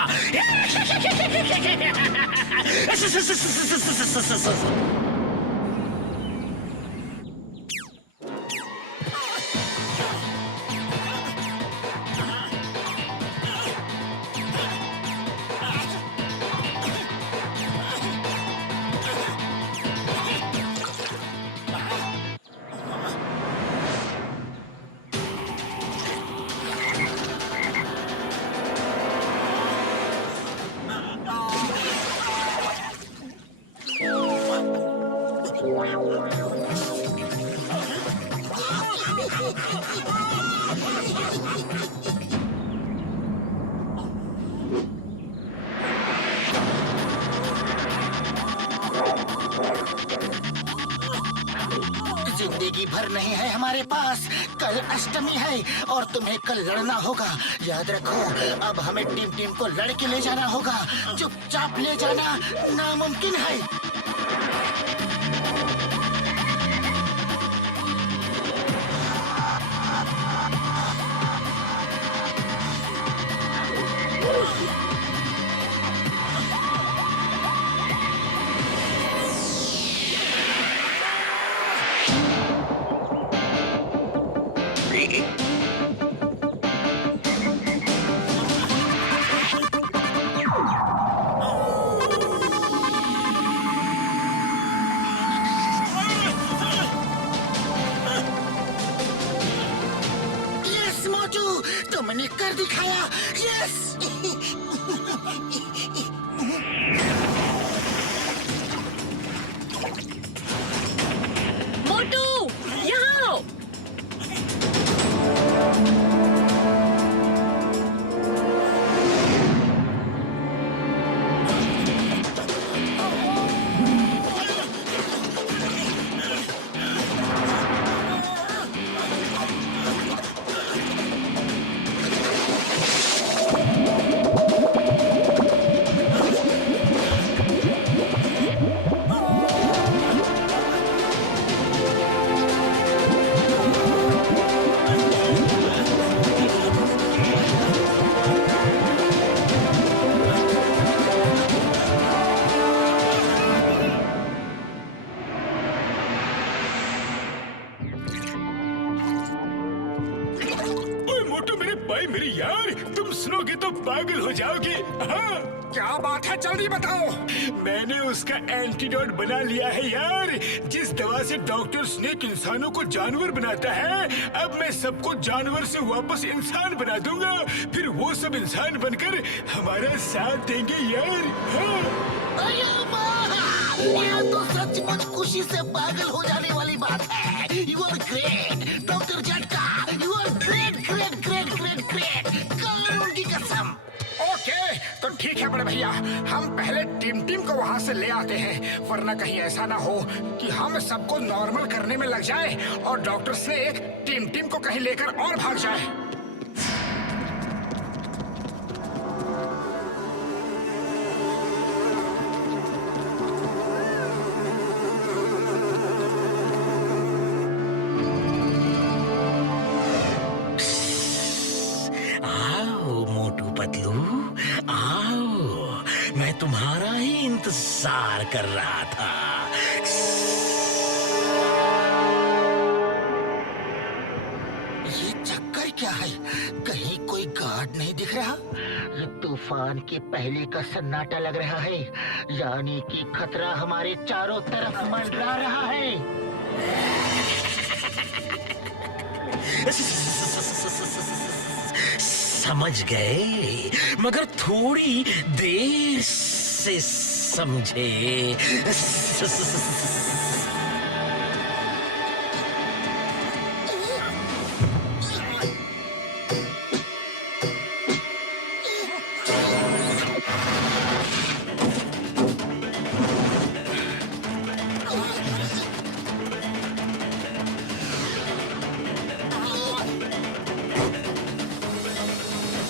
जिंदगी भर नहीं है हमारे पास। कल अष्टमी है और तुम्हें कल लड़ना होगा। याद रखो, अब हमें टीम टीम को लड़के ले जाना होगा। चुपचाप ले जाना नामुमकिन है। यस मोटू, तुमने कर दिखाया। यस। मोटू, यहाँ आओ। मोटू मेरे भाई, मेरी यार, तुम सुनोगे तो पागल हो जाओगे। हाँ, क्या बात है, जल्दी बताओ। मैंने उसका एंटीडोट बना लिया है यार। जिस दवा से डॉक्टर स्नेक इंसानों को जानवर बनाता है, अब मैं सबको जानवर से वापस इंसान बना दूंगा। फिर वो सब इंसान बनकर हमारा साथ देंगे यार। हाँ। यह तो सचमुच खुशी से पागल हो जाने वाली बात है। यू आर ग्रेट डॉक्टर झटका। You are great great great great great. कल की कसम। ओके, तो ठीक है बड़े भैया, हम पहले टीम टीम को वहाँ से ले आते हैं, वरना कहीं ऐसा ना हो कि हम सबको नॉर्मल करने में लग जाए और डॉक्टर स्नेक टीम टीम को कहीं लेकर और भाग जाए। आओ मोटू पतलू, आओ। मैं तुम्हारा ही इंतजार कर रहा था। ये चक्कर क्या है? कहीं कोई गार्ड नहीं दिख रहा? ये तूफान के पहले का सन्नाटा लग रहा है, यानी कि खतरा हमारे चारों तरफ मंडरा रहा है। समझ गए, मगर थोड़ी देर से समझे।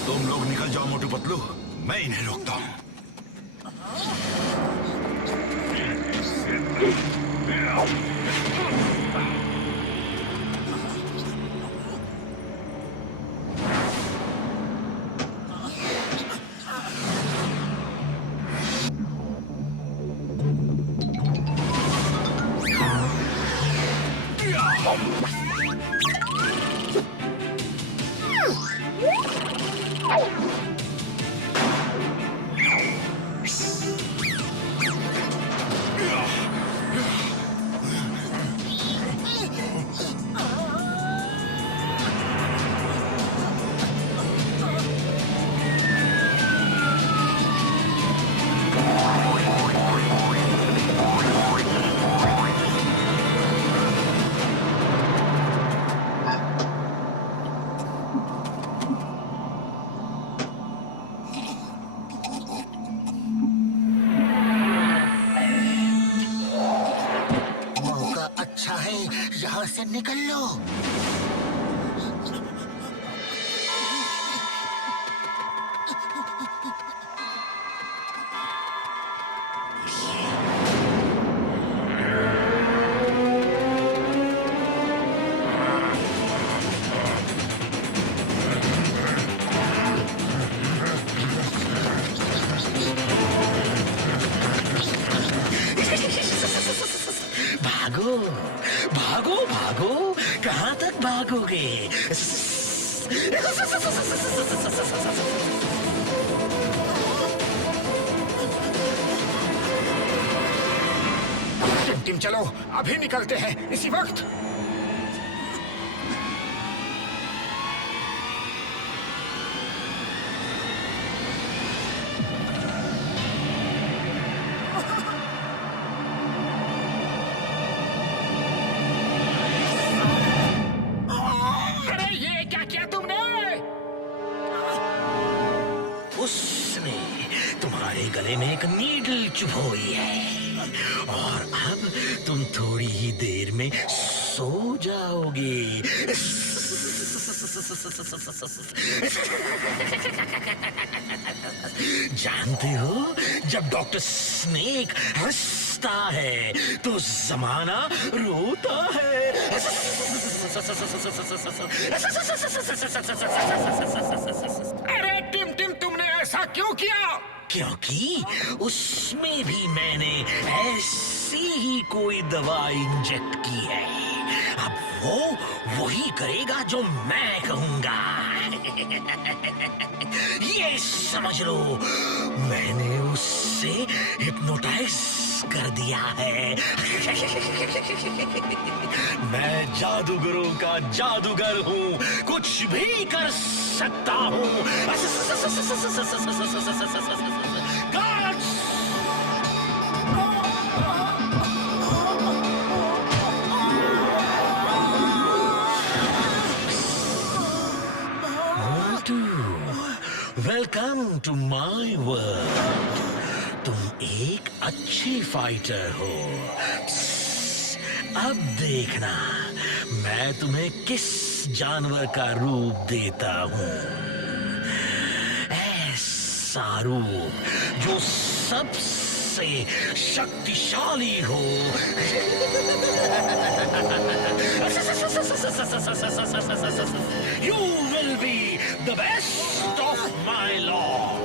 तुम लोग निकल जाओ मोटू पतलू, मैं इन्हें रोकता हूँ। से निकल लो। भागो भागो भागो, कहाँ तक भागोगे? टिम चलो, अभी निकलते हैं इसी वक्त। अरे ये क्या किया तुमने? उसने तुम्हारे गले में एक नीडल चुभोई है और अब तुम थोड़ी ही देर में सो जाओगे। जानते हो, जब डॉक्टर स्नेक हंसता है तो जमाना रोता है। अरे टिम तुमने ऐसा क्यों किया? क्योंकि उसमें भी मैंने ऐसी ही कोई दवा इंजेक्ट की है। अब वो वही करेगा जो मैं कहूंगा। ये समझ लो, मैंने उससे हिप्नोटाइज कर दिया है। मैं जादूगरों का जादूगर हूँ, कुछ भी कर सकता हूँ। Welcome to my world. तुम एक अच्छी फाइटर हो। अब देखना मैं तुम्हें किस जानवर का रूप देता हूँ। ऐसा रूप जो सबसे शक्तिशाली हो। You will be the best of my lord.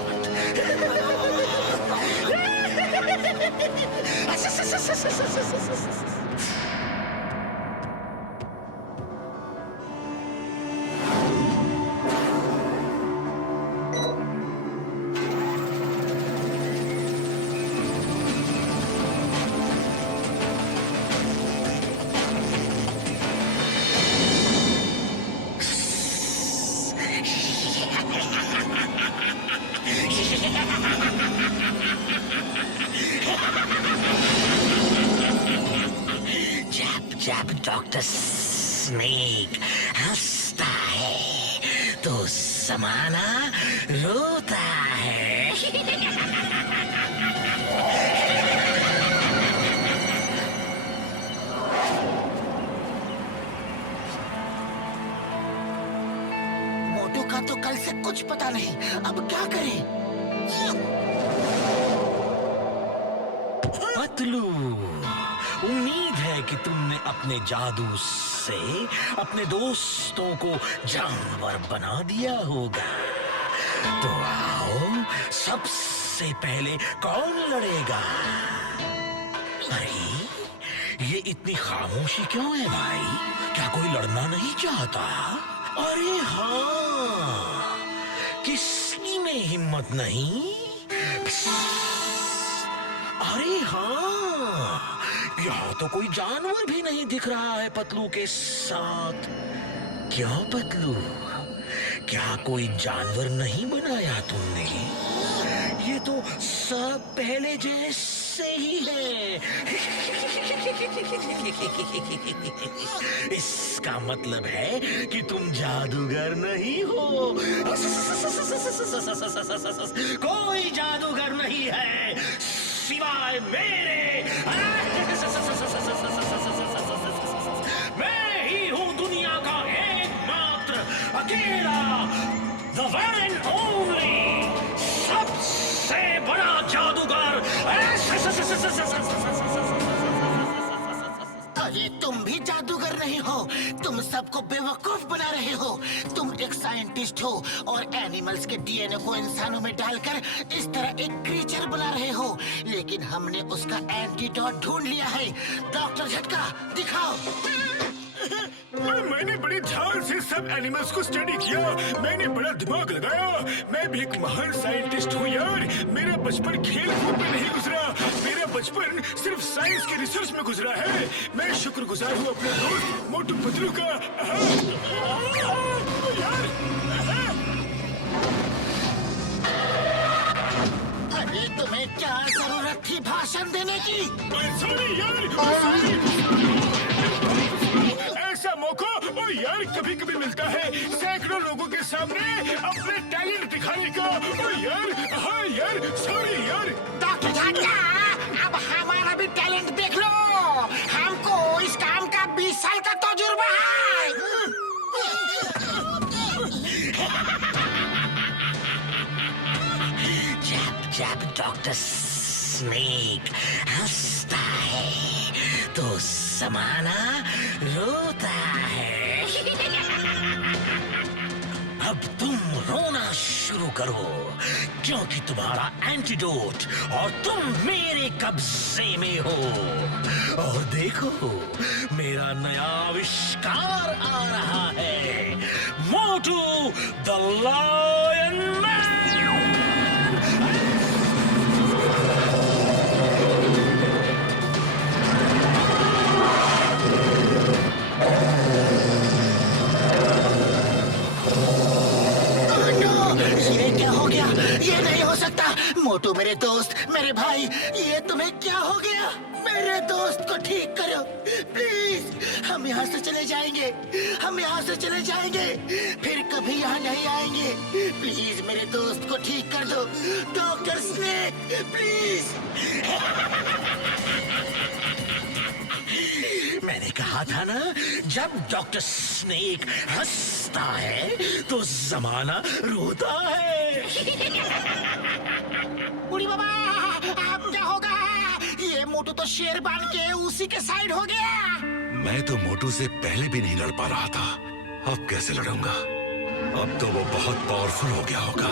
जब डॉक्टर स्नेक हंसता है तो जमाना रोता है। मोटू का तो कल से कुछ पता नहीं, अब क्या करें? पतलू, उम्मीद है कि तुमने अपने जादू से अपने दोस्तों को जानवर बना दिया होगा। तो आओ, सबसे पहले कौन लड़ेगा? अरे ये इतनी खामोशी क्यों है भाई? क्या कोई लड़ना नहीं चाहता? अरे हाँ, किसी में हिम्मत नहीं? अरे हाँ, यहाँ तो कोई जानवर भी नहीं दिख रहा है पतलू के साथ। क्यों पतलू, क्या कोई जानवर नहीं बनाया तुमने? ये तो सब पहले जैसे ही है। इसका मतलब है कि तुम जादूगर नहीं हो। कोई जादूगर नहीं है सिवाय मेरे। मैं हूँ दुनिया का एकमात्र अकेला The one and only सबसे बड़ा जादूगर। अरे तुम भी जादूगर नहीं हो, तुम सबको बेवकूफ बना रहे हो। तुम एक साइंटिस्ट हो और एनिमल्स के डीएनए को इंसानों में डालकर इस तरह एक क्रीचर बना रहे हो, लेकिन हमने उसका एंटीडोट ढूंढ लिया है। डॉक्टर झटका दिखाओ। मैंने बड़े ध्यान से सब एनिमल्स को स्टडी किया, मैंने बड़ा दिमाग लगाया। मैं भी एक महान साइंटिस्ट हूँ यार। मेरा बचपन खेल कूद में नहीं गुजरा, मेरा बचपन सिर्फ साइंस के रिसर्च में गुजरा है। मैं शुक्रगुजार हूँ अपने दोस्त मोटू पतलू का। यार अरे तुम्हें क्या जरूरत थी भाषण देने की? सॉरी यार, ऐसा मौका ओ यार कभी कभी मिलता है सैकड़ों लोगों के सामने अपने टैलेंट दिखाने का। ओ यार, हाँ यार, सॉरी यार। डॉक्टर झटका, अब हमारा भी टैलेंट देख लो। हमको इस काम का 20 साल का तजुर्बा है। जब डॉक्टर स्नेक हंसता है तो ज़माना रोता है। अब तुम रोना शुरू करो क्योंकि तुम्हारा एंटीडोट और तुम मेरे कब्जे में हो। और देखो मेरा नया आविष्कार आ रहा है, मोटू द लायन मैन। ये क्या हो गया? ये नहीं हो सकता। मोटू मेरे दोस्त, मेरे भाई, ये तुम्हें क्या हो गया? मेरे दोस्त को ठीक करो प्लीज। हम यहाँ से चले जाएंगे, हम यहाँ से चले जाएंगे, फिर कभी यहाँ नहीं आएंगे। प्लीज मेरे दोस्त को ठीक कर दो डॉक्टर स्नेक, प्लीज। मैंने कहा था ना, जब डॉक्टर स्नेक हंसता है तो जमाना रोता है। बुढ़ी बाबा, अब क्या होगा? ये मोटू तो शेर बन के उसी के साइड हो गया। मैं तो मोटू से पहले भी नहीं लड़ पा रहा था, अब कैसे लड़ूंगा? अब तो वो बहुत पावरफुल हो गया होगा।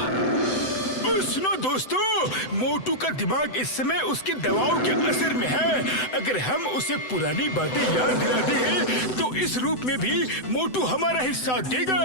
सुनो दोस्तों, मोटू का दिमाग इस समय उसकी दवाओं के असर में है। अगर हम उसे पुरानी बातें याद दिला दें तो इस रूप में भी मोटू हमारा ही साथ देगा।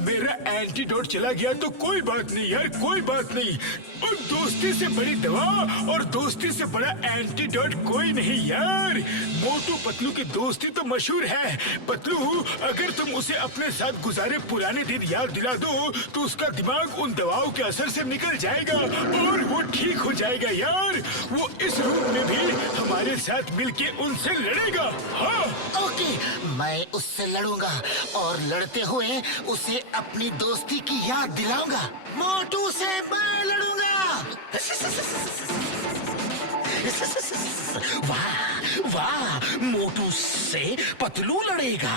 मेरा एंटीडोट चला गया तो कोई बात नहीं यार, कोई बात नहीं। और दोस्ती से बड़ी दवा और दोस्ती से बड़ा एंटीडोट कोई नहीं यार। मोटू पतलू की दोस्ती तो मशहूर है। पतलू, अगर तुम उसे अपने साथ गुजारे पुराने दिन याद दिला दो तो उसका दिमाग उन दवाओं के असर से निकल जाएगा और वो ठीक हो जाएगा यार। वो इस रूप में भी हमारे साथ मिलके उनसे लड़ेगा। हाँ ओके, मैं उससे लड़ूंगा और लड़ते हुए उसे अपनी दोस्ती की याद दिलाऊंगा। मोटू से मैं लड़ूंगा। वाह वाह, मोटू से पतलू लड़ेगा।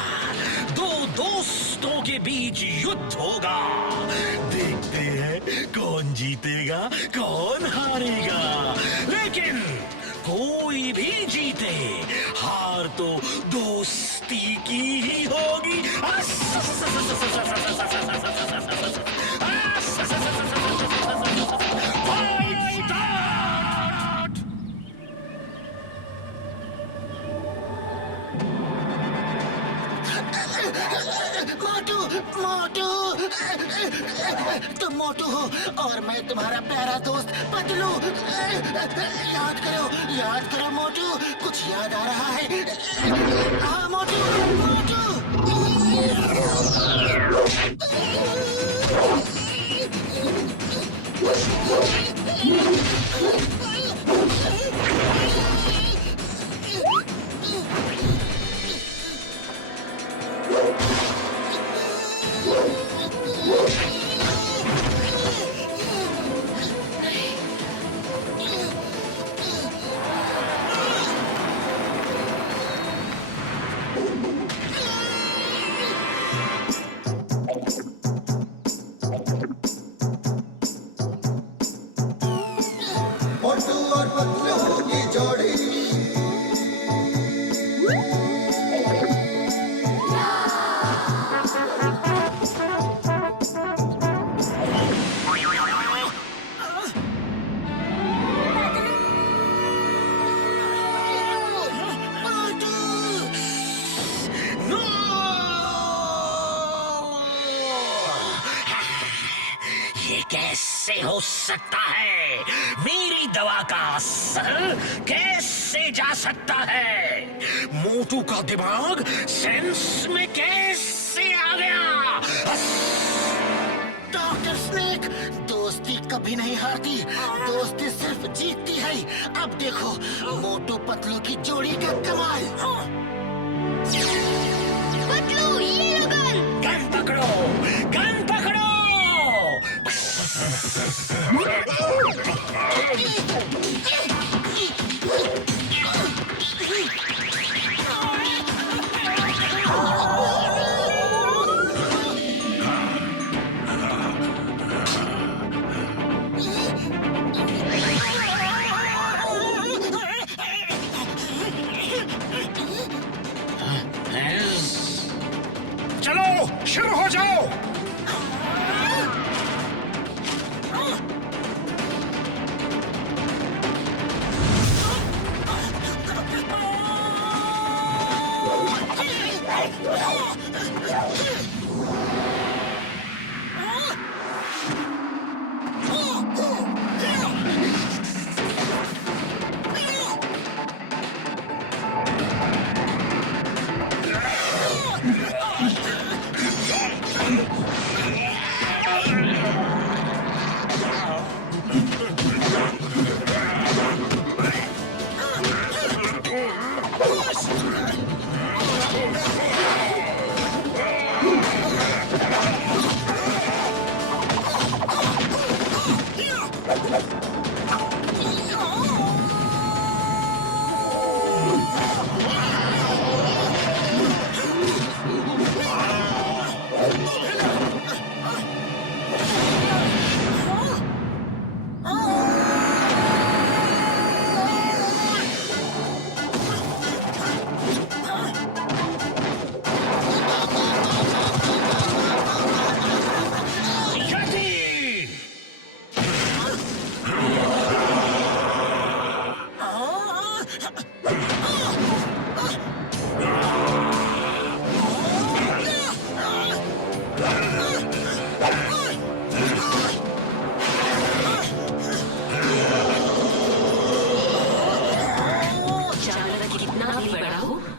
दो दोस्तों के बीच युद्ध होगा। देखते हैं कौन जीतेगा कौन हारेगा। लेकिन कोई भी जीते, हार तो दोस्ती की ही होगी। मोटू, मोटू, तुम मोटू हो और मैं तुम्हारा प्यारा दोस्त पतलू। याद करो मोटू, कुछ याद आ रहा है? हाँ मोटू, मोटू। हो सकता है? मेरी दवा का असर कैसे जा सकता है? मोटू का दिमाग सेंस में कैसे आ गया? डॉक्टर स्नेक, दोस्ती कभी नहीं हारती, दोस्ती सिर्फ जीतती है। अब देखो मोटू पतलू की जोड़ी का कमाल। पतलू ये लो गन। गन पकड़ो, गन पकड़ो। चलो शुरू हो जाओ।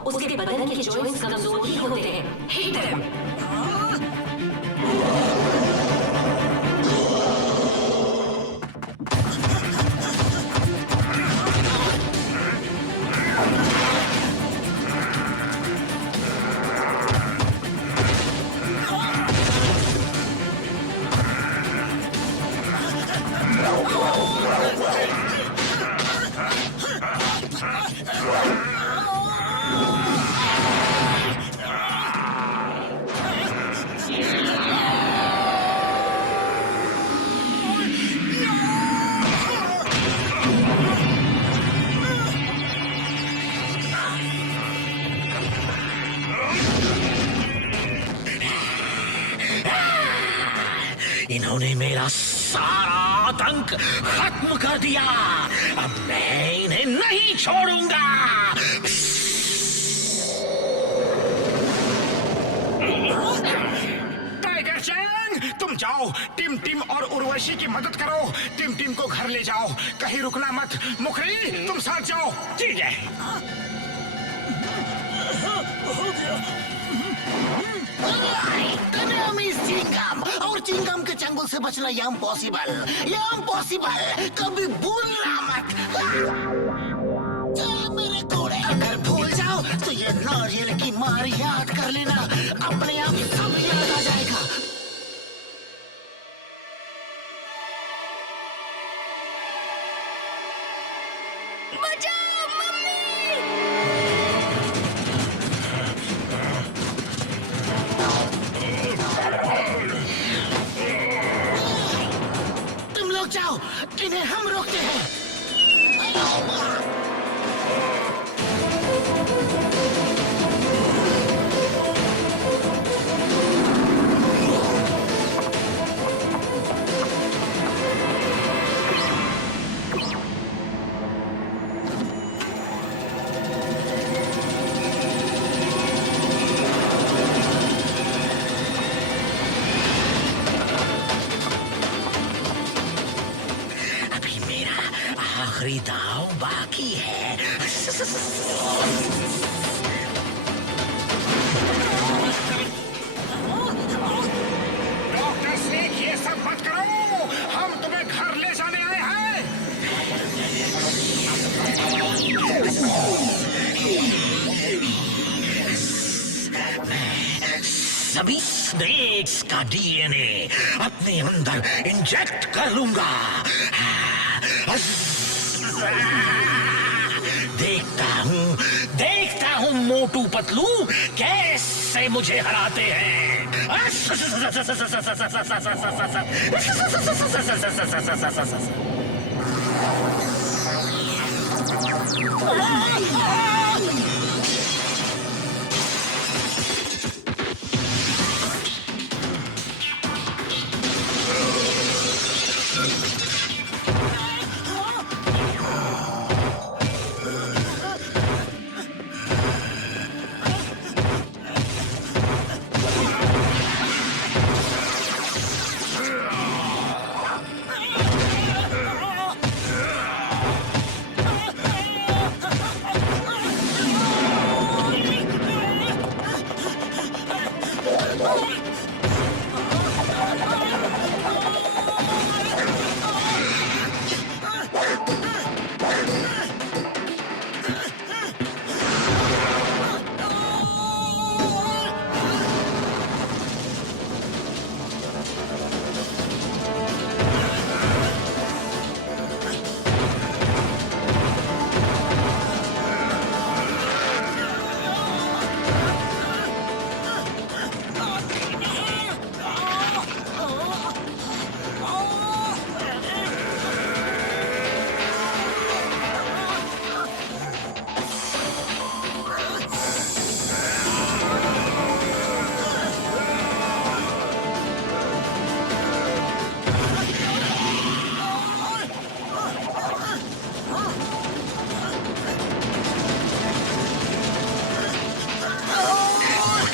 उसके बदन के जॉइंट्स कमजोर ही होते हैं। Hit them. इन्होंने मेरा सारा आतंक खत्म कर दिया। अब मैं इन्हें नहीं छोड़ूंगा। टाइगर चैंग, तुम जाओ टिम टिम और उर्वशी की मदद करो। टिम टिम को घर ले जाओ, कहीं रुकना मत। मुखरी, तुम साथ जाओ। ठीक है। चिंगम और चिंगम के चंगुल से बचना इम्पॉसिबल, इम्पॉसिबल। कभी भूलना मत। मेरे घोड़े, अगर भूल जाओ तो ये नारियल की मार याद कर लेना, अपने आप सब याद आ जाएगा। बचाओ मम्मी। तुम लोग जाओ, इन्हें हम रोकते हैं। आखिरी दांव बाकी है। डॉक्टर सिंह, ये सब मत करो, हम तुम्हें घर ले जाने आए हैं। सभी स्नेक्स का डीएनए अपने अंदर इंजेक्ट कर लूंगा। देखता हूँ मोटू पतलू कैसे मुझे हराते हैं।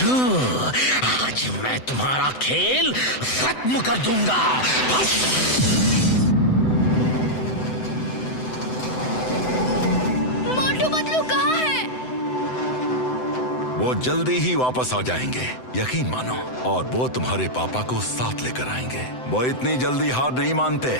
आज मैं तुम्हारा खेल खत्म कर दूंगा। मोटू पतलू कहाँ है? वो जल्दी ही वापस आ जाएंगे, यकीन मानो। और वो तुम्हारे पापा को साथ लेकर आएंगे। वो इतनी जल्दी हार नहीं मानते।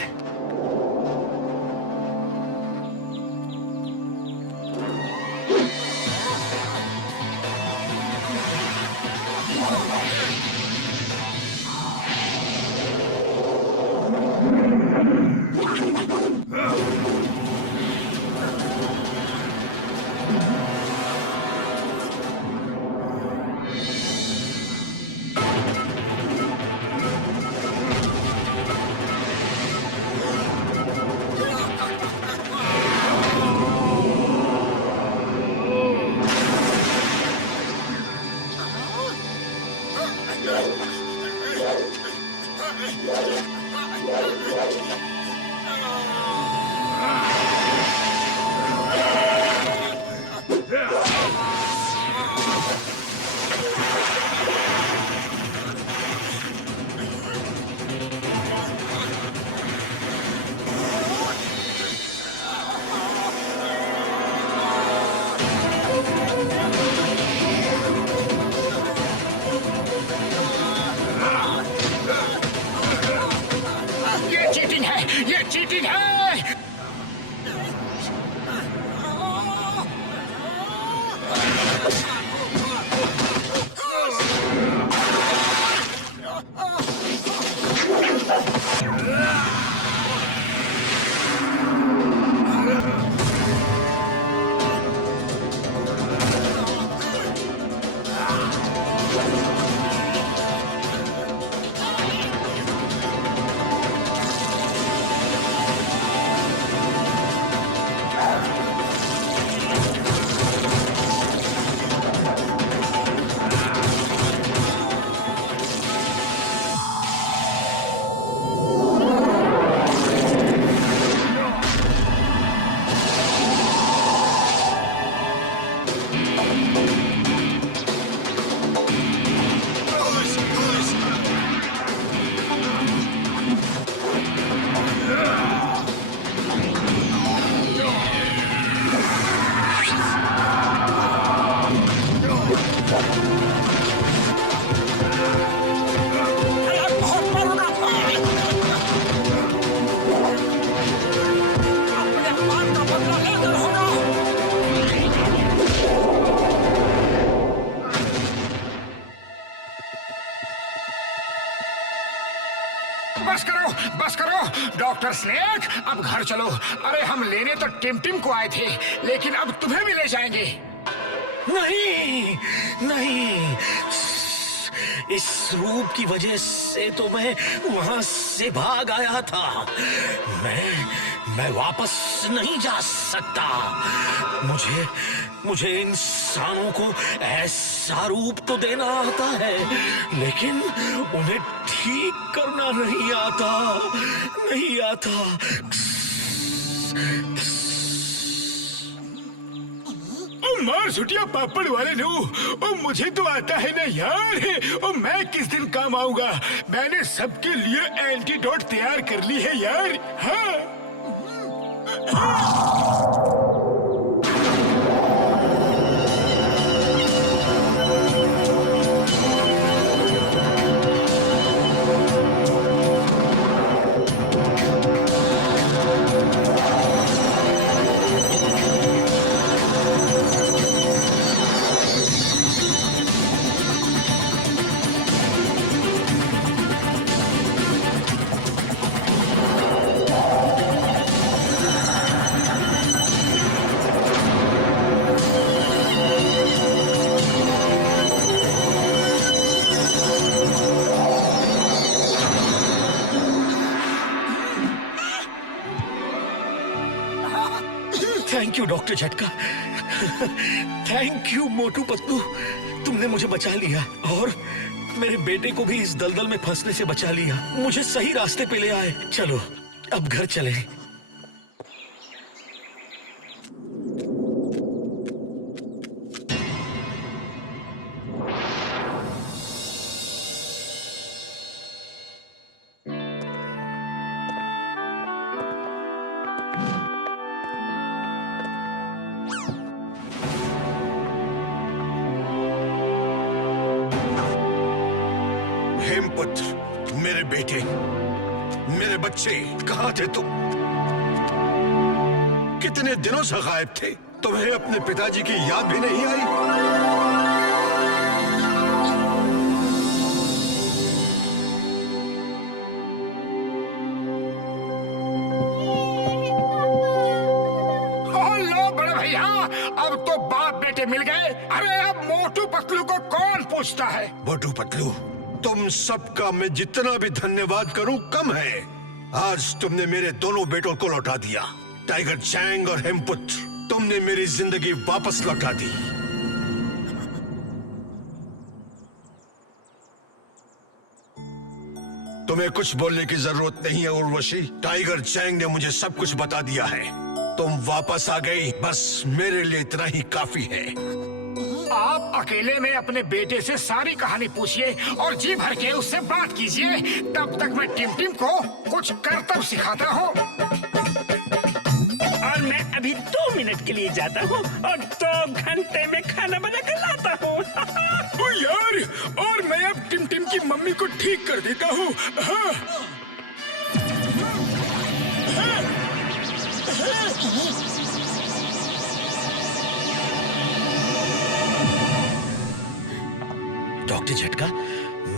ये चीटिंग है। डॉक्टर स्नेक, अब घर चलो। अरे हम लेने तो टिम टिम को आए थे, लेकिन अब तुम्हें भी ले जाएंगे। नहीं नहीं, इस रूप की वजह से तो मैं वहां से भाग आया था। मैं वापस नहीं जा सकता। मुझे इंसानों को ऐसा रूप तो देना आता है, लेकिन उन्हें ठीक करना नहीं आता। मार छुटिया पापड़ वाले नो, ओ मुझे तो आता है ना यार। ओ मैं किस दिन काम आऊंगा? मैंने सबके लिए एंटीडोट तैयार कर ली है यार। हाँ थैंक यू डॉक्टर झटका। थैंक यू मोटू पतलू, तुमने मुझे बचा लिया और मेरे बेटे को भी इस दलदल में फंसने से बचा लिया। मुझे सही रास्ते पे ले आए। चलो अब घर चलें। हेमपुत्र, मेरे बेटे, मेरे बच्चे, कहाँ थे तुम? कितने दिनों से गायब थे? तुम्हें अपने पिताजी की याद भी नहीं आई? लो बड़े भैया, अब तो बाप बेटे मिल गए। अरे अब मोटू पतलू को कौन पूछता है? मोटू पतलू, तुम सबका मैं जितना भी धन्यवाद करूं कम है। आज तुमने मेरे दोनों बेटों को लौटा दिया। टाइगर चैंग और हेमपुत्र, तुमने मेरी जिंदगी वापस लौटा दी। तुम्हें कुछ बोलने की जरूरत नहीं है उर्वशी। टाइगर चैंग ने मुझे सब कुछ बता दिया है। तुम वापस आ गई, बस मेरे लिए इतना ही काफी है। आप अकेले में अपने बेटे से सारी कहानी पूछिए और जी भर के उससे बात कीजिए। तब तक मैं टिम टिम को कुछ करतब सिखाता हूँ। और मैं अभी 2 मिनट के लिए जाता हूँ और 2 घंटे में खाना बना कर लाता हूँ। ओ यार, और मैं अब टिम टिम की मम्मी को ठीक कर देता हूँ। हाँ। डॉक्टर झटका,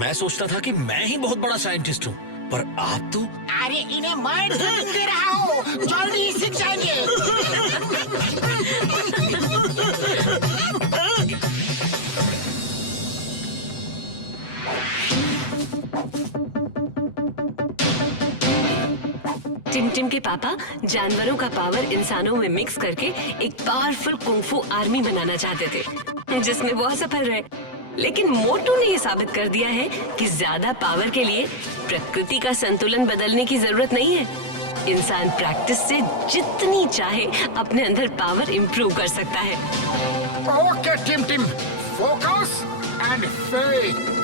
मैं सोचता था कि मैं ही बहुत बड़ा साइंटिस्ट हूँ, पर आप तो। अरे इन्हें मैं ट्रेनिंग दे रहा हूँ, जल्दी सीख जाएंगे। टिम टिम के पापा जानवरों का पावर इंसानों में मिक्स करके एक पावरफुल कुंफू आर्मी बनाना चाहते थे, जिसमें वो असफल रहे। लेकिन मोटू ने ये साबित कर दिया है कि ज्यादा पावर के लिए प्रकृति का संतुलन बदलने की जरूरत नहीं है। इंसान प्रैक्टिस से जितनी चाहे अपने अंदर पावर इंप्रूव कर सकता है। Okay team team, focus and faith.